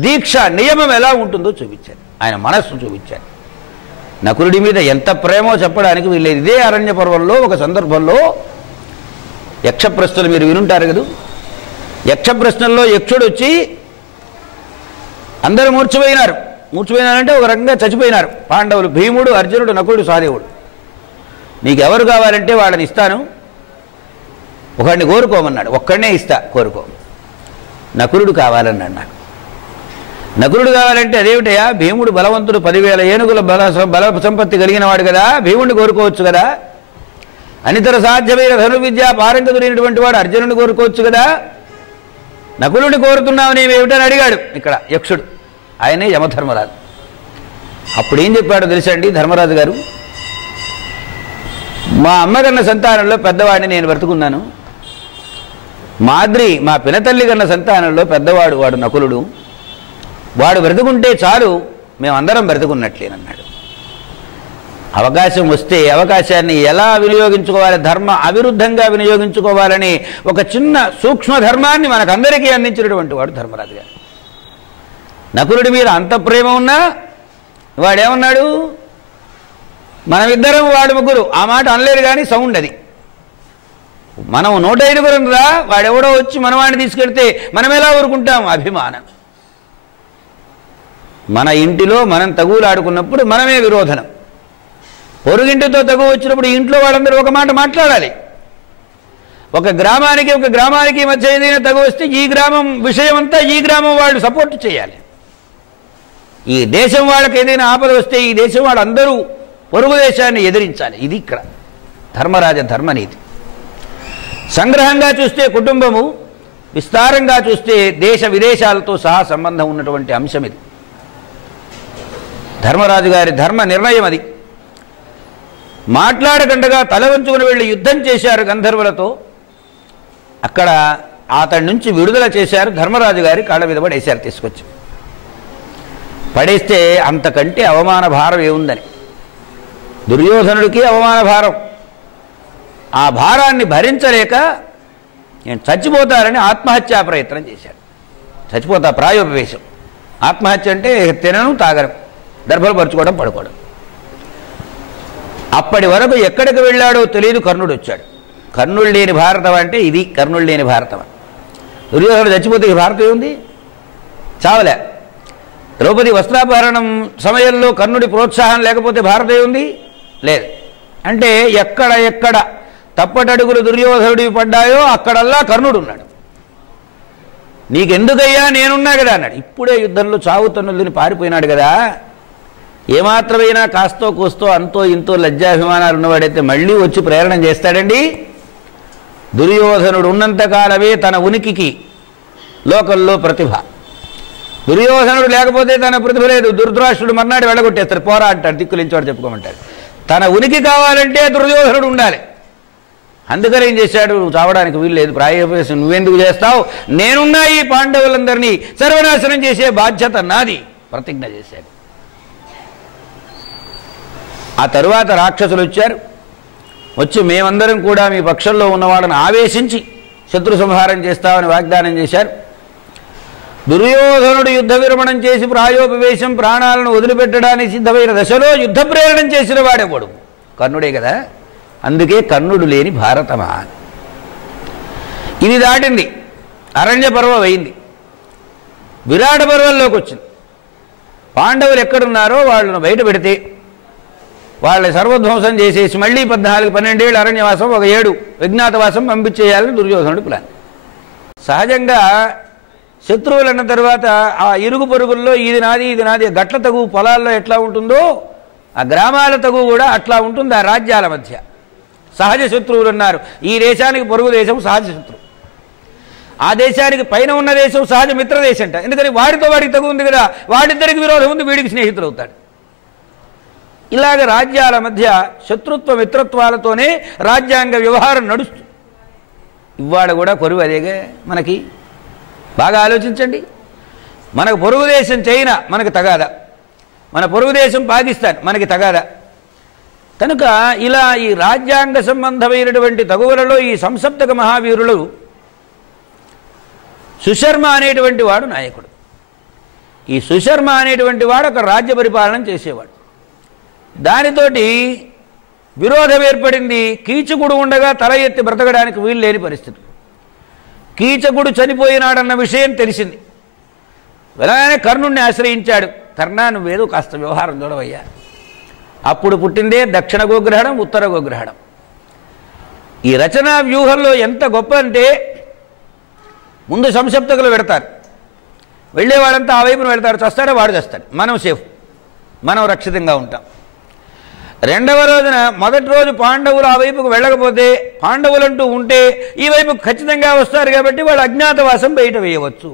దీక్ష నియమం ఎలా ఉంటుందో చూపించారు, ఆయన మనస్సు చూపించారు. నకులుడి మీద ఎంత ప్రేమో చెప్పడానికి వీళ్ళేది. ఇదే అరణ్య పర్వంలో ఒక సందర్భంలో యక్షప్రశ్నలు మీరు వినుంటారు కదా. యక్షప్రశ్నల్లో యక్షుడు వచ్చి అందరూ మూర్చిపోయినారంటే ఒక రకంగా చచ్చిపోయినారు పాండవులు, భీముడు, అర్జునుడు, నకులుడు, సహదేవుడు. నీకెవరు కావాలంటే వాళ్ళని ఇస్తాను, ఒకడిని కోరుకోమన్నాడు. ఒక్కడనే ఇస్తా, కోరుకో. నకులుడు కావాలన్నాడు నాకు. నకులుడు కావాలంటే అదేమిటయా, భీముడు బలవంతుడు, 10,000 ఏనుగుల బల సంపత్తి కలిగిన వాడు కదా, భీముడిని కోరుకోవచ్చు కదా. అనితర సాధ్యమైన ధనుర్విద్య పారంగతుడైనటువంటి వాడు అర్జునుడిని కోరుకోవచ్చు కదా. నకులుడిని కోరుతున్నావు నీవేమిటని అడిగాడు ఇక్కడ యక్షుడు. ఆయనే యమధర్మరాజు. అప్పుడు ఏం చెప్పాడో తెలుసండి ధర్మరాజు గారు, మా అమ్మగన్న సంతానంలో పెద్దవాడిని నేను బ్రతుకున్నాను, మాద్రి మా పినతల్లి కన్న సంతానంలో పెద్దవాడు వాడు నకులుడు, వాడు బ్రతుకుంటే చాలు మేమందరం బ్రతుకున్నట్లేనన్నాడు. అవకాశం వస్తే అవకాశాన్ని ఎలా వినియోగించుకోవాలి, ధర్మ అవిరుద్ధంగా వినియోగించుకోవాలని ఒక చిన్న సూక్ష్మ ధర్మాన్ని మనకందరికీ అందించినటువంటి వాడు ధర్మరాజు గారు. నకులుడి మీద అంత ప్రేమ ఉన్నా వాడేమన్నాడు, మనమిద్దరం వాడు 3 ఆ మాట అనలేరు కానీ సౌండ్ అది. మనం 105 రా, వాడెవడో వచ్చి మనవాడిని తీసుకెళ్తే మనం ఎలా ఊరుకుంటాం, అభిమానం. మన ఇంటిలో మనం తగువులాడుకున్నప్పుడు మనమే విరోధనం. పొరుగింటితో తగువ వచ్చినప్పుడు ఇంట్లో వాళ్ళందరూ ఒక మాట మాట్లాడాలి. ఒక గ్రామానికి మధ్య ఏదైనా తగువ వస్తే ఈ గ్రామం విషయం అంతా ఈ గ్రామం వాళ్ళు సపోర్ట్ చేయాలి. ఈ దేశం వాళ్ళకి ఏదైనా ఆపద వస్తే ఈ దేశం వాళ్ళందరూ పొరుగు దేశాన్ని ఎదిరించాలి. ఇది ఇక్కడ ధర్మరాజ ధర్మనీతి. సంగ్రహంగా చూస్తే కుటుంబము విస్తారంగా చూస్తే దేశ విదేశాలతో సహా సంబంధం ఉన్నటువంటి అంశం ఇది. ధర్మరాజు గారి ధర్మ నిర్ణయం అది. మాట్లాడకుండగా తల వంచుకుని వెళ్ళి యుద్ధం చేశారు గంధర్వులతో. అక్కడ అతడి నుంచి విడుదల చేశారు. ధర్మరాజు గారి కాళ్ళ మీద పడేశారు, తీసుకొచ్చి పడేస్తే అంతకంటే అవమాన భారం ఏముందని. దుర్యోధనుడికి అవమాన భారం. ఆ భారాన్ని భరించలేక నేను చచ్చిపోతారని ఆత్మహత్యా ప్రయత్నం చేశాడు. చచ్చిపోతా ప్రాయోపవేశం. ఆత్మహత్య అంటే తినను తాగడం, దర్భలు పరుచుకోవడం, పడుకోవడం. అప్పటి వరకు ఎక్కడికి వెళ్ళాడో తెలియదు. కర్ణుడు వచ్చాడు. కర్ణుడు లేని భారతం అంటే ఇది. కర్ణుడు లేని భారతం. దుర్యోధనుడు చచ్చిపోతే ఈ భారతం ఏముంది? చావలే. ద్రౌపది వస్త్రాపహరణం సమయంలో కర్ణుడి ప్రోత్సాహం లేకపోతే భారతం ఏముంది? లేదు. అంటే ఎక్కడ తప్పటడుగులు దుర్యోధనుడివి పడ్డాయో అక్కడల్లా కర్ణుడు ఉన్నాడు. నీకెందుకయ్యా, నేనున్నా కదా అన్నాడు. ఇప్పుడే యుద్ధంలో చావు తన్నులని పారిపోయినాడు కదా. ఏమాత్రమైనా కాస్తో కూస్తో అంతో ఇంతో లజ్జాభిమానాలు ఉన్నవాడైతే మళ్ళీ వచ్చి ప్రేరణ చేస్తాడండి. దుర్యోధనుడు ఉన్నంతకాలమే తన ఉనికికి లోకల్లో ప్రతిభ. దుర్యోధనుడు లేకపోతే తన ప్రతిభ లేదు. దుర్ధరాష్ట్రుడు మర్నాడు వెళ్ళగొట్టేస్తాడు, పోరా అంటాడు, దిక్కులించోడు చెప్పుకోమంటాడు. తన ఉనికి కావాలంటే దుర్యోధనుడు ఉండాలి. అందుకని ఏం చేశాడు? చావడానికి వీలు లేదు, ప్రాయోపవేశం నువ్వెందుకు చేస్తావు, నేనున్నా ఈ పాండవులందరినీ సర్వనాశనం చేసే బాధ్యత నాది ప్రతిజ్ఞ చేశాడు. ఆ తరువాత రాక్షసులు వచ్చారు. వచ్చి మేమందరం కూడా మీ పక్షంలో ఉన్నవాళ్ళని ఆవేశించి శత్రు సంహారం చేస్తామని వాగ్దానం చేశారు. దుర్యోధనుడు యుద్ధ విరమణం చేసి ప్రాయోపవేశం ప్రాణాలను వదిలిపెట్టడానికి సిద్ధమైన దశలో యుద్ధ ప్రేరణం చేసిన వాడేవాడు కర్ణుడే కదా. అందుకే కర్ణుడు లేని భారతమా. ఇది దాటింది, అరణ్య పర్వం అయింది, విరాట పర్వంలోకి వచ్చింది. పాండవులు ఎక్కడున్నారో వాళ్ళను బయట పెడితే వాళ్ళని సర్వధ్వంసం చేసేసి మళ్ళీ 14-12 ఏళ్ళు అరణ్యవాసం, 1 ఏడు విజ్ఞాతవాసం పంపించేయాలని దుర్యోధనుడు ప్లాన్. సహజంగా శత్రువులు అన్న తర్వాత ఆ ఇరుగు పొరుగుల్లో ఇది నాది ఇది నాది, గట్ల తగు పొలాల్లో ఎట్లా ఉంటుందో ఆ గ్రామాల తగు కూడా అట్లా ఉంటుంది. ఆ రాజ్యాల మధ్య సహజ శత్రువులు ఉన్నారు. ఈ దేశానికి పొరుగు దేశం సహజ శత్రువు, ఆ దేశానికి పైన ఉన్న దేశం సహజ మిత్రదేశం అంట. ఎందుకని వాడితో వాడికి తగు ఉంది కదా, వాడిద్దరికి విరోధం ఉంది, వీడికి స్నేహితులు అవుతాడు. ఇలాగ రాజ్యాల మధ్య శత్రుత్వ మిత్రత్వాలతోనే రాజ్యాంగ వ్యవహారం నడుస్తుంది. ఇవాళ కూడా కొరువు అదేగా మనకి. బాగా ఆలోచించండి. మనకు పొరుగు దేశం చైనా మనకు తగాదా, మన పొరుగు దేశం పాకిస్తాన్ మనకి తగాదా. కనుక ఇలా ఈ రాజ్యాంగ సంబంధమైనటువంటి తగువలలో ఈ సంసప్తక మహావీరులు సుశర్మ అనేటువంటి వాడు నాయకుడు. ఈ సుశర్మ అనేటువంటి వాడు ఒక రాజ్య పరిపాలన చేసేవాడు. దానితోటి విరోధం ఏర్పడింది. కీచకుడు ఉండగా తల ఎత్తి బ్రతకడానికి వీలు లేని పరిస్థితి. కీచకుడు చనిపోయినాడన్న విషయం తెలిసింది. వెలగానే కర్ణుడిని ఆశ్రయించాడు. కర్ణ, నువ్వేదో కాస్త వ్యవహారం చూడవయ్యా. అప్పుడు పుట్టిందే దక్షిణ గోగ్రహణం, ఉత్తర గోగ్రహణం. ఈ రచనా వ్యూహంలో ఎంత గొప్ప అంటే ముందు సంసప్తకులు పెడతారు, వెళ్ళేవాడంతా ఆ వైపున వెళ్తారు, చస్తాడో వాడు చేస్తాడు, మనం సేఫ్, మనం రక్షితంగా ఉంటాం. రెండవ రోజున మొదటి రోజు పాండవులు ఆ వైపుకు వెళ్ళకపోతే, పాండవులంటూ ఉంటే ఈ వైపు ఖచ్చితంగా వస్తారు కాబట్టి వాళ్ళు అజ్ఞాతవాసం బయట వేయవచ్చు.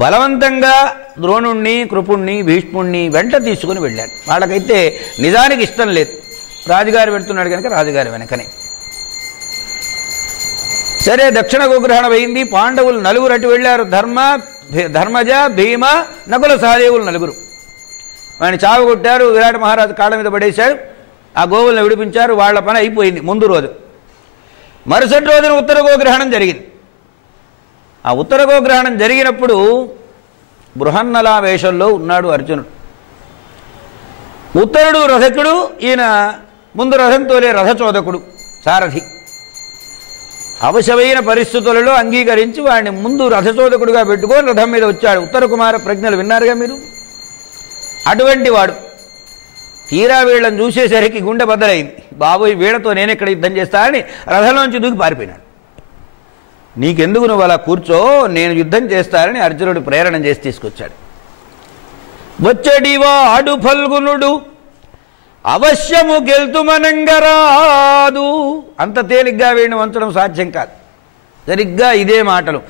బలవంతంగా ద్రోణుణ్ణి, కృపుణ్ణి, భీష్ముణ్ణి వెంట తీసుకుని వెళ్ళాడు. వాళ్ళకైతే నిజానికి ఇష్టం లేదు. రాజుగారు పెడుతున్నాడు కనుక రాజుగారి వెనకనే. సరే, దక్షిణ గోగ్రహణం అయింది. పాండవులు 4 అటు వెళ్ళారు. ధర్మజ, భీమ, నకుల సహదేవులు 4. వాడిని చావగొట్టారు. విరాట మహారాజు కాళ్ళ మీద పడేశారు. ఆ గోవులను విడిపించారు. వాళ్ళ పని అయిపోయింది ముందు రోజు. మరుసటి రోజున ఉత్తర గోగ్రహణం జరిగింది. ఆ ఉత్తర గోగ్రహణం జరిగినప్పుడు బృహన్నలా వేషంలో ఉన్నాడు అర్జునుడు. ఉత్తరుడు రథకుడు, ఈయన ముందు రథంతోలే రథచోదకుడు, సారథి. అవశ్యమైన పరిస్థితులలో అంగీకరించి వాడిని ముందు రథచోదకుడుగా పెట్టుకొని రథం మీద వచ్చాడు. ఉత్తర కుమార ప్రజ్ఞలు విన్నారుగా మీరు. అటువంటి వాడు తీరా వీళ్ళని చూసేసరికి గుండె బద్దలైంది. బాబోయ్, వీళ్ళతో నేనెక్కడ యుద్ధం చేస్తానని రథంలోంచి దూకి పారిపోయినాడు. నీకెందుకు నువ్వు అలా కూర్చో, నేను యుద్ధం చేస్తానని అర్జునుడు ప్రేరణ చేసి తీసుకొచ్చాడు. వచ్చడివాడు ఫల్గునుడు అవశ్యము గెల్తుమనంగరాదు. అంత తేలిగ్గా వీడిని వంచడం సాధ్యం కాదు. సరిగ్గా ఇదే మాటలు.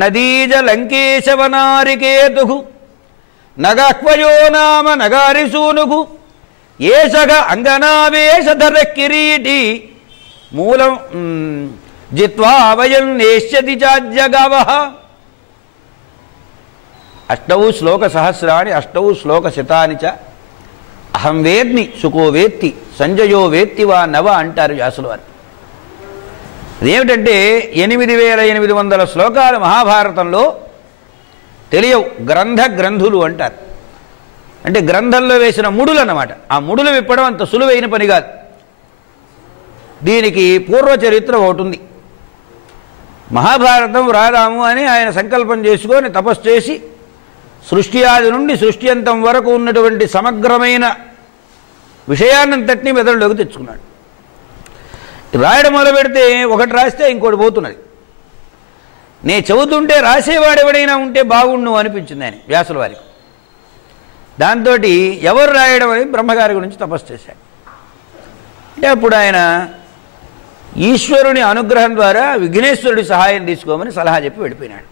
నదీజ లంకేశవనారికేతు నగహ్వయో నామ నగారిసూనుగు ఏషగ అంగనావేషధర కిరీటి మూలం జిత్వా వయం నేష్యతి చాజ్యగావః. అష్టౌ శ్లోక సహస్రాణి అష్టౌ శ్లోక శతాని చ అహం వేద్మి సుకో వేత్తి సంజయో వేత్తి వా నవ అంటారు వ్యాసుల వారు. అదేమిటంటే 8800 శ్లోకాలు మహాభారతంలో తెలియవు. గ్రంథులు అంటారు. అంటే గ్రంథంలో వేసిన ముడులు అన్నమాట. ఆ ముడులు విప్పడం అంత సులువైన పని కాదు. దీనికి పూర్వచరిత్ర ఒకటి ఉంది. మహాభారతం రాదాము అని ఆయన సంకల్పం చేసుకొని తపస్సు చేసి సృష్టి ఆది నుండి సృష్టి అంతం వరకు ఉన్నటువంటి సమగ్రమైన విషయాన్నంతటినీ మెదడులోకి తెచ్చుకున్నాడు. రాయడం మొదలు పెడితే ఒకటి రాస్తే ఇంకోటి పోతున్నది. నేను చెబుతుంటే రాసేవాడు ఎవడైనా ఉంటే బాగుండు అనిపించింది ఆయన వ్యాసుల వారికి. దాంతో ఎవరు రాయడం అని బ్రహ్మగారి గురించి తపస్సు చేశాడు. అంటే అప్పుడు ఆయన ఈశ్వరుని అనుగ్రహం ద్వారా విఘ్నేశ్వరుడి సహాయం తీసుకోమని సలహా చెప్పి వెళ్ళిపోయినాడు.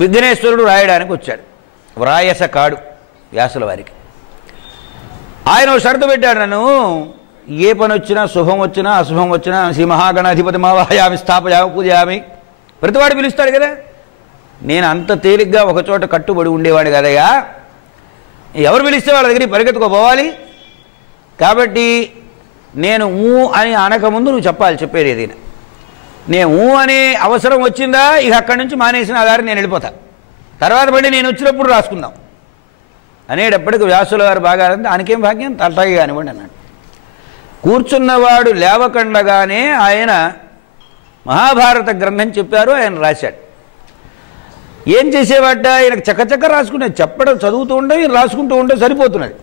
విఘ్నేశ్వరుడు రాయడానికి వచ్చాడు. వ్రాయస కాడు వ్యాసుల వారికి. ఆయన షరతు పెట్టాడు, నన్ను ఏ పని వచ్చినా శుభం వచ్చినా అశుభం వచ్చినా శ్రీ మహాగణాధిపతి మావాయామి స్థాపయామి పూజయామి ప్రతివాడు పిలుస్తాడు కదా. నేను అంత తేలిగ్గా ఒకచోట కట్టుబడి ఉండేవాడు కదయ్యా. ఎవరు పిలిస్తే వాళ్ళ దగ్గరికి పరిగెత్తుకోపోవాలి. కాబట్టి నేను ఊ అని అనకముందు నువ్వు చెప్పాలి. చెప్పేది ఏదైనా నేను ఊ అనే అవసరం వచ్చిందా ఇక అక్కడి నుంచి మానేసిన ఆధార నేను వెళ్ళిపోతా. తర్వాత మళ్ళీ నేను వచ్చినప్పుడు రాసుకుందాం అనేటప్పటికి వ్యాసుల వారు బాగా దానికేం భాగ్యం తలటాయి కానివ్వండి అన్నాడు. కూర్చున్నవాడు లేవకండగానే ఆయన మహాభారత గ్రంథం చెప్పారు. ఆయన రాశాడు. ఏం చేసేవాట ఆయనకు చక్కచక్క రాసుకునేది. చెప్పడం చదువుతూ ఉంటే ఈయన రాసుకుంటూ ఉంటే సరిపోతున్నది.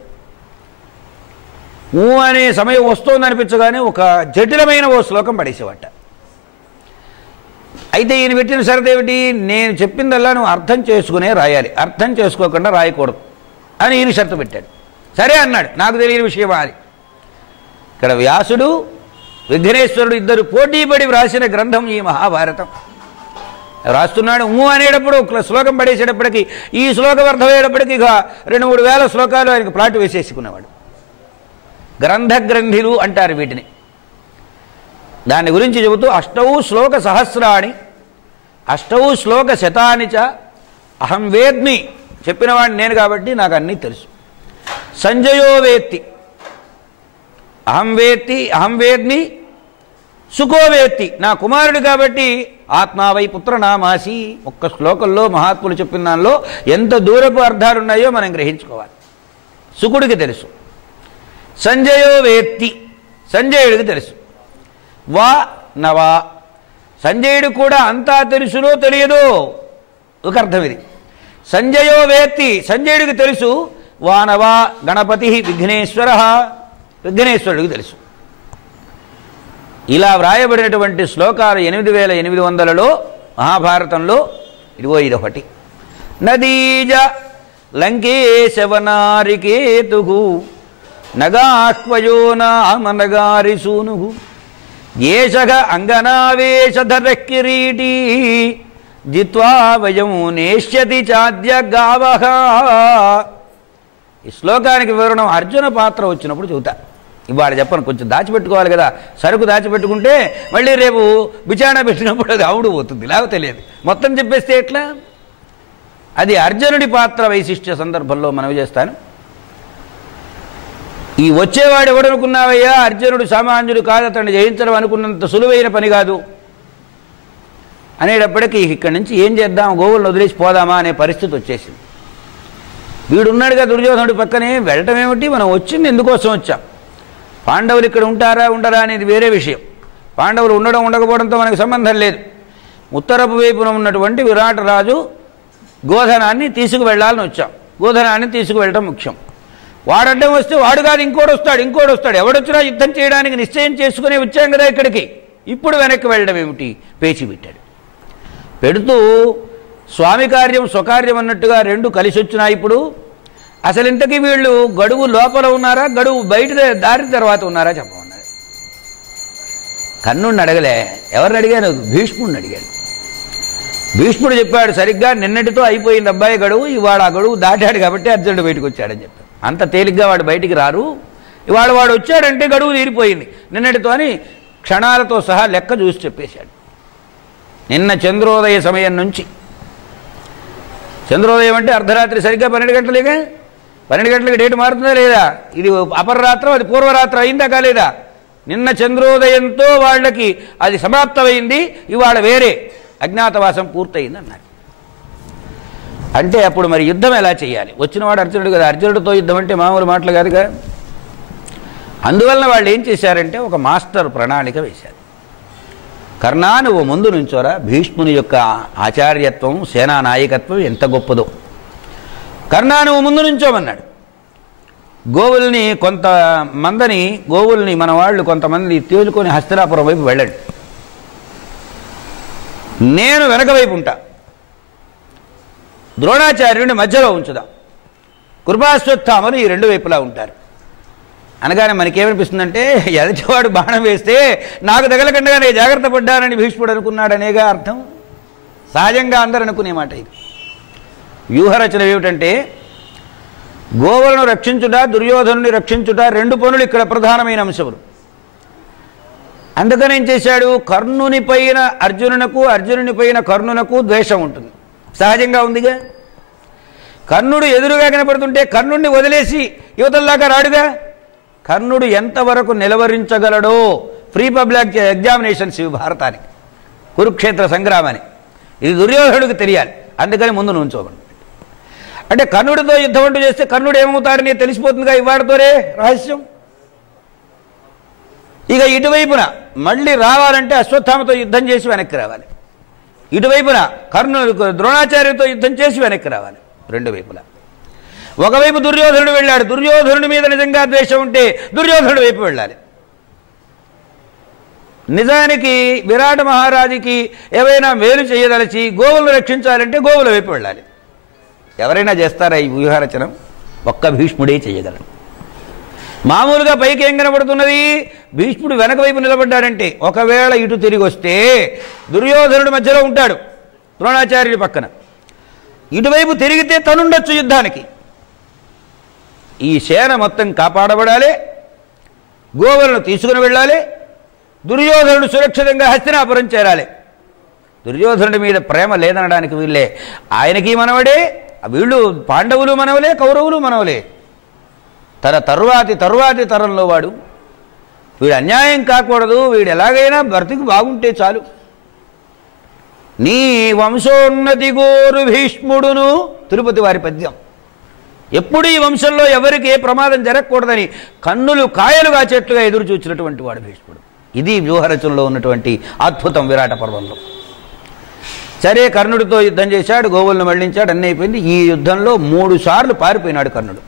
ఊ అనే సమయం వస్తోంది అనిపించగానే ఒక జటిలమైన ఓ శ్లోకం పడేసేవాట. అయితే ఈయన పెట్టిన షరతు ఏమిటి, నేను చెప్పిందల్లా నువ్వు అర్థం చేసుకునే రాయాలి, అర్థం చేసుకోకుండా రాయకూడదు అని ఈయన షరతు పెట్టాడు. సరే అన్నాడు, నాకు తెలియని విషయమా అని. ఇక్కడ వ్యాసుడు విఘ్నేశ్వరుడు ఇద్దరు పోటీపడి వ్రాసిన గ్రంథం ఈ మహాభారతం. రాస్తున్నాడు ఊ అనేటప్పుడు ఒక శ్లోకం పడేసేటప్పటికి ఈ శ్లోకం అర్థమయ్యేటప్పటికి ఇక 2-3 వేల శ్లోకాలు ఆయనకు ప్లాట్ వేసేసుకునేవాడు. గ్రంథులు అంటారు వీటిని. దాని గురించి చెబుతూ అష్టౌ శ్లోక సహస్రాణి అష్టౌ శ్లోక శతాని చ అహం వేద్మి. చెప్పినవాడిని నేను కాబట్టి నాకు అన్నీ తెలుసు. సంజయో వేత్తి అహం వేద్మి సుఖో వేత్తి. నా కుమారుడు కాబట్టి ఆత్మావై పుత్రనామాసి. ఒక్క శ్లోకంలో మహాత్ములు చెప్పిన దానిలో ఎంత దూరపు అర్థాలున్నాయో మనం గ్రహించుకోవాలి. సుకుడికి తెలుసు. సంజయో వేత్తి సంజయుడికి తెలుసు. వా నవా సంజయుడు కూడా అంతా తెలుసునో తెలియదో ఒక అర్థం ఇది. సంజయో వేత్తి సంజయుడికి తెలుసు. వానవా గణపతి విఘ్నేశ్వరుడికి తెలుసు. ఇలా వ్రాయబడినటువంటి శ్లోకాలు 8800లో మహాభారతంలో ఇదిగో ఇదొకటి. నదీజ లంకేశవనారికేతు నగాహ్వయో నామ నగారిసూను ఏషగ అంగనావేషధర కిరీటి జిత్వా వయం నేష్యతి చాద్య గావః. ఈ శ్లోకానికి వివరణం అర్జున పాత్ర వచ్చినప్పుడు చెబుతా. ఇవాళ చెప్పను, కొంచెం దాచిపెట్టుకోవాలి కదా. సరుకు దాచిపెట్టుకుంటే మళ్ళీ రేపు బిచానా పెట్టినప్పుడు అది అవుడు పోతుంది, లాగా తెలియదు. మొత్తం చెప్పేస్తే ఎట్లా? అది అర్జునుడి పాత్ర వైశిష్ట్య సందర్భంలో మనవి చేస్తాను. ఈ వచ్చేవాడు ఎవడనుకున్నావయ్యా, అర్జునుడు సామాన్యుడు కాదు, అతన్ని జయించడం అనుకున్నంత సులువైన పని కాదు అనేటప్పటికీ ఇక్కడి నుంచి ఏం చేద్దాం, గోవులను వదిలేసి పోదామా అనే పరిస్థితి వచ్చేసింది. వీడున్నాడుగా దుర్యోధనుడి పక్కనే, వెళ్ళటం ఏమిటి, మనం వచ్చింది ఎందుకోసం వచ్చాం. పాండవులు ఇక్కడ ఉంటారా ఉండరా అనేది వేరే విషయం. పాండవులు ఉండడం ఉండకపోవడంతో మనకు సంబంధం లేదు. ఉత్తరపు వైపున ఉన్నటువంటి విరాట రాజు గోధనాన్ని తీసుకువెళ్ళాలని వచ్చాం. గోధనాన్ని తీసుకువెళ్ళటం ముఖ్యం. వాడడ్డం వస్తే వాడు కాదు ఇంకోటి వస్తాడు. ఎవడొచ్చినా యుద్ధం చేయడానికి నిశ్చయం చేసుకునే వచ్చాం కదా ఇక్కడికి. ఇప్పుడు వెనక్కి వెళ్ళడం ఏమిటి, పేచి పెట్టాడు. పెడుతూ స్వామి కార్యం స్వకార్యం అన్నట్టుగా రెండు కలిసి వచ్చినాయి. ఇప్పుడు అసలు ఇంతకీ వీళ్ళు గడువు లోపల ఉన్నారా, గడువు బయట దారి తర్వాత ఉన్నారా చెప్పమన్నారు. కర్ణుడిని అడగలే. ఎవరిని అడిగాను? భీష్ముడిని అడిగాడు. భీష్ముడు చెప్పాడు, సరిగ్గా నిన్నటితో అయిపోయింది అబ్బాయి గడువు, ఇవాళ ఆ గడువు దాటాడు కాబట్టి అర్జునుడు బయటకు వచ్చాడని చెప్పాడు. అంత తేలిగ్గా వాడు బయటికి రారు, ఇవాళ వాడు వచ్చాడంటే గడువు తీరిపోయింది నిన్నటితో అని క్షణాలతో సహా లెక్క చూసి చెప్పేశాడు. నిన్న చంద్రోదయ సమయం నుంచి, చంద్రోదయం అంటే అర్ధరాత్రి సరిగ్గా 12 గంటలేగా, 12 గంటలకి డేట్ మారుతుందా లేదా? ఇది అపరరాత్రం, అది పూర్వరాత్రం అయిందా కాలేదా? నిన్న చంద్రోదయంతో వాళ్ళకి అది సమాప్తమైంది, ఇవాళ వేరే అజ్ఞాతవాసం పూర్తయింది అన్నారు. అంటే అప్పుడు మరి యుద్ధం ఎలా చేయాలి? వచ్చినవాడు అర్జునుడు కదా, అర్జునుడితో యుద్ధం అంటే మామూలు మాటలు కాదుగా. అందువలన వాళ్ళు ఏం చేశారంటే ఒక మాస్టర్ ప్రణాళిక వేశారు. కర్ణ, నువ్వు ముందు నుంచోరా, భీష్ముని యొక్క ఆచార్యత్వం, సేనా నాయకత్వం ఎంత గొప్పదో. కర్ణ, నువ్వు ముందు నుంచోమన్నాడు. గోవుల్ని గోవుల్ని మన వాళ్ళు కొంతమంది తేలుకొని హస్తినాపురం వైపు వెళ్ళండి, నేను వెనక వైపు ఉంటా, ద్రోణాచార్యుడిని మధ్యలో ఉంచుదాం, కృపాశ్వత్థామను ఈ 2 వైపులా ఉంటారు. అనగానే మనకేమనిపిస్తుందంటే, ఎదటివాడు బాణం వేస్తే నాకు తగలకుండా నేను జాగ్రత్త పడ్డానని భీష్ముడు అనుకున్నాడనేగా అర్థం. సహజంగా అందరూ అనుకునే మాట ఇది. వ్యూహరచన ఏమిటంటే, గోవులను రక్షించుట, దుర్యోధనుని రక్షించుట 2 పనులు ఇక్కడ ప్రధానమైన అంశములు. అందుకని ఏం చేశాడు? కర్ణుని పైన అర్జునునకు, అర్జునుని పైన కర్ణునకు ద్వేషం ఉంటుంది, సహజంగా ఉందిగా. కర్ణుడు ఎదురుగా కనపడుతుంటే కర్ణుడిని వదిలేసి యువతల్లాగా రాడుగా. కర్ణుడు ఎంతవరకు నిలవరించగలడో ఫ్రీ పబ్లిక్ ఎగ్జామినేషన్స్ ఇవి భారతానికి, కురుక్షేత్ర సంగ్రామాన్ని, ఇది దుర్యోధనుడికి తెలియాలి. అందుకని ముందు నుంచోకండి. అంటే కర్ణుడితో యుద్ధం అంటూ చేస్తే కర్ణుడు ఏమవుతాడని తెలిసిపోతుందిగా ఇవాడితోనే రహస్యం. ఇక ఇటువైపున మళ్ళీ రావాలంటే అశ్వత్థామతో యుద్ధం చేసి వెనక్కి రావాలి, ఇటువైపున కర్ణుడు ద్రోణాచార్యుడితో యుద్ధం చేసి వెనక్కి రావాలి. 2 వైపులా. ఒకవైపు దుర్యోధనుడు వెళ్ళాడు, దుర్యోధనుడి మీద నిజంగా ద్వేషం ఉంటే దుర్యోధనుడి వైపు వెళ్ళాలి. నిజానికి విరాట మహారాజుకి ఏవైనా మేలు చేయదలిచి గోవులను రక్షించాలంటే గోవుల వైపు వెళ్ళాలి. ఎవరైనా చేస్తారా ఈ వ్యూహరచనం? ఒక్క భీష్ముడే చేయగలడు. మామూలుగా పైకి ఏం కనబడుతున్నది? భీష్ముడు వెనక వైపు నిలబడ్డాడంటే, ఒకవేళ ఇటు తిరిగి వస్తే దుర్యోధనుడు మధ్యలో ఉంటాడు ద్రోణాచార్యుడి పక్కన, ఇటువైపు తిరిగితే తనుండొచ్చు యుద్ధానికి. ఈ సేన మొత్తం కాపాడబడాలి, గోవులను తీసుకుని వెళ్ళాలి, దుర్యోధనుడు సురక్షితంగా హస్తినాపురం చేరాలి. దుర్యోధనుడి మీద ప్రేమ లేదనడానికి వీళ్ళే, ఆయనకి మనవడే, వీళ్ళు పాండవులు మనవలే, కౌరవులు మనవలే. తన తరువాతి తరంలో వాడు, వీడు అన్యాయం కాకూడదు, వీడు ఎలాగైనా బ్రతికి బాగుంటే చాలు. నీ వంశోన్నతి గోరు భీష్ముడును, తిరుపతి వారి పద్యం. ఎప్పుడు ఈ వంశంలో ఎవరికి ఏ ప్రమాదం జరగకూడదని కన్నులు కాయలుగా చెట్లుగా ఎదురు చూచినటువంటి వాడు భీష్ముడు. ఇది వ్యూహరచనలో ఉన్నటువంటి అద్భుతం విరాట పర్వంలో. సరే, కర్ణుడితో యుద్ధం చేశాడు, గోవులను మళ్లించాడు, అన్నీ అయిపోయింది. ఈ యుద్ధంలో 3 సార్లు పారిపోయినాడు కర్ణుడు,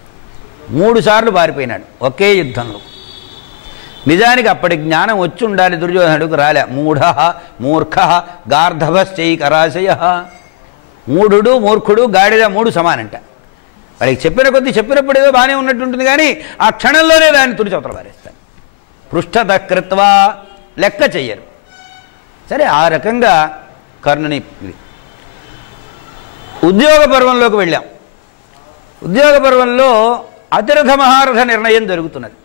3 సార్లు పారిపోయినాడు ఒకే యుద్ధంలో. నిజానికి అప్పటి జ్ఞానం వచ్చి ఉండాలి, దుర్యోధనుడికి రాలే. మూఢ మూర్ఖ గార్ధభశ్చైకరాశయ. మూఢుడు, మూర్ఖుడు, గాడిద 3 సమానంట. వాళ్ళకి చెప్పిన కొద్దీ చెప్పినప్పుడు ఏదో బాగానే ఉన్నట్టుంటుంది, కానీ ఆ క్షణంలోనే దాన్ని తుడి చవతలు పారేస్తాను. పృష్ఠత కృత్వా, లెక్క చెయ్యరు. సరే, ఆ రకంగా కర్ణుని. ఉద్యోగ పర్వంలోకి వెళ్ళాం. ఉద్యోగ పర్వంలో అతిరథ మహారథ నిర్ణయం జరుగుతున్నది.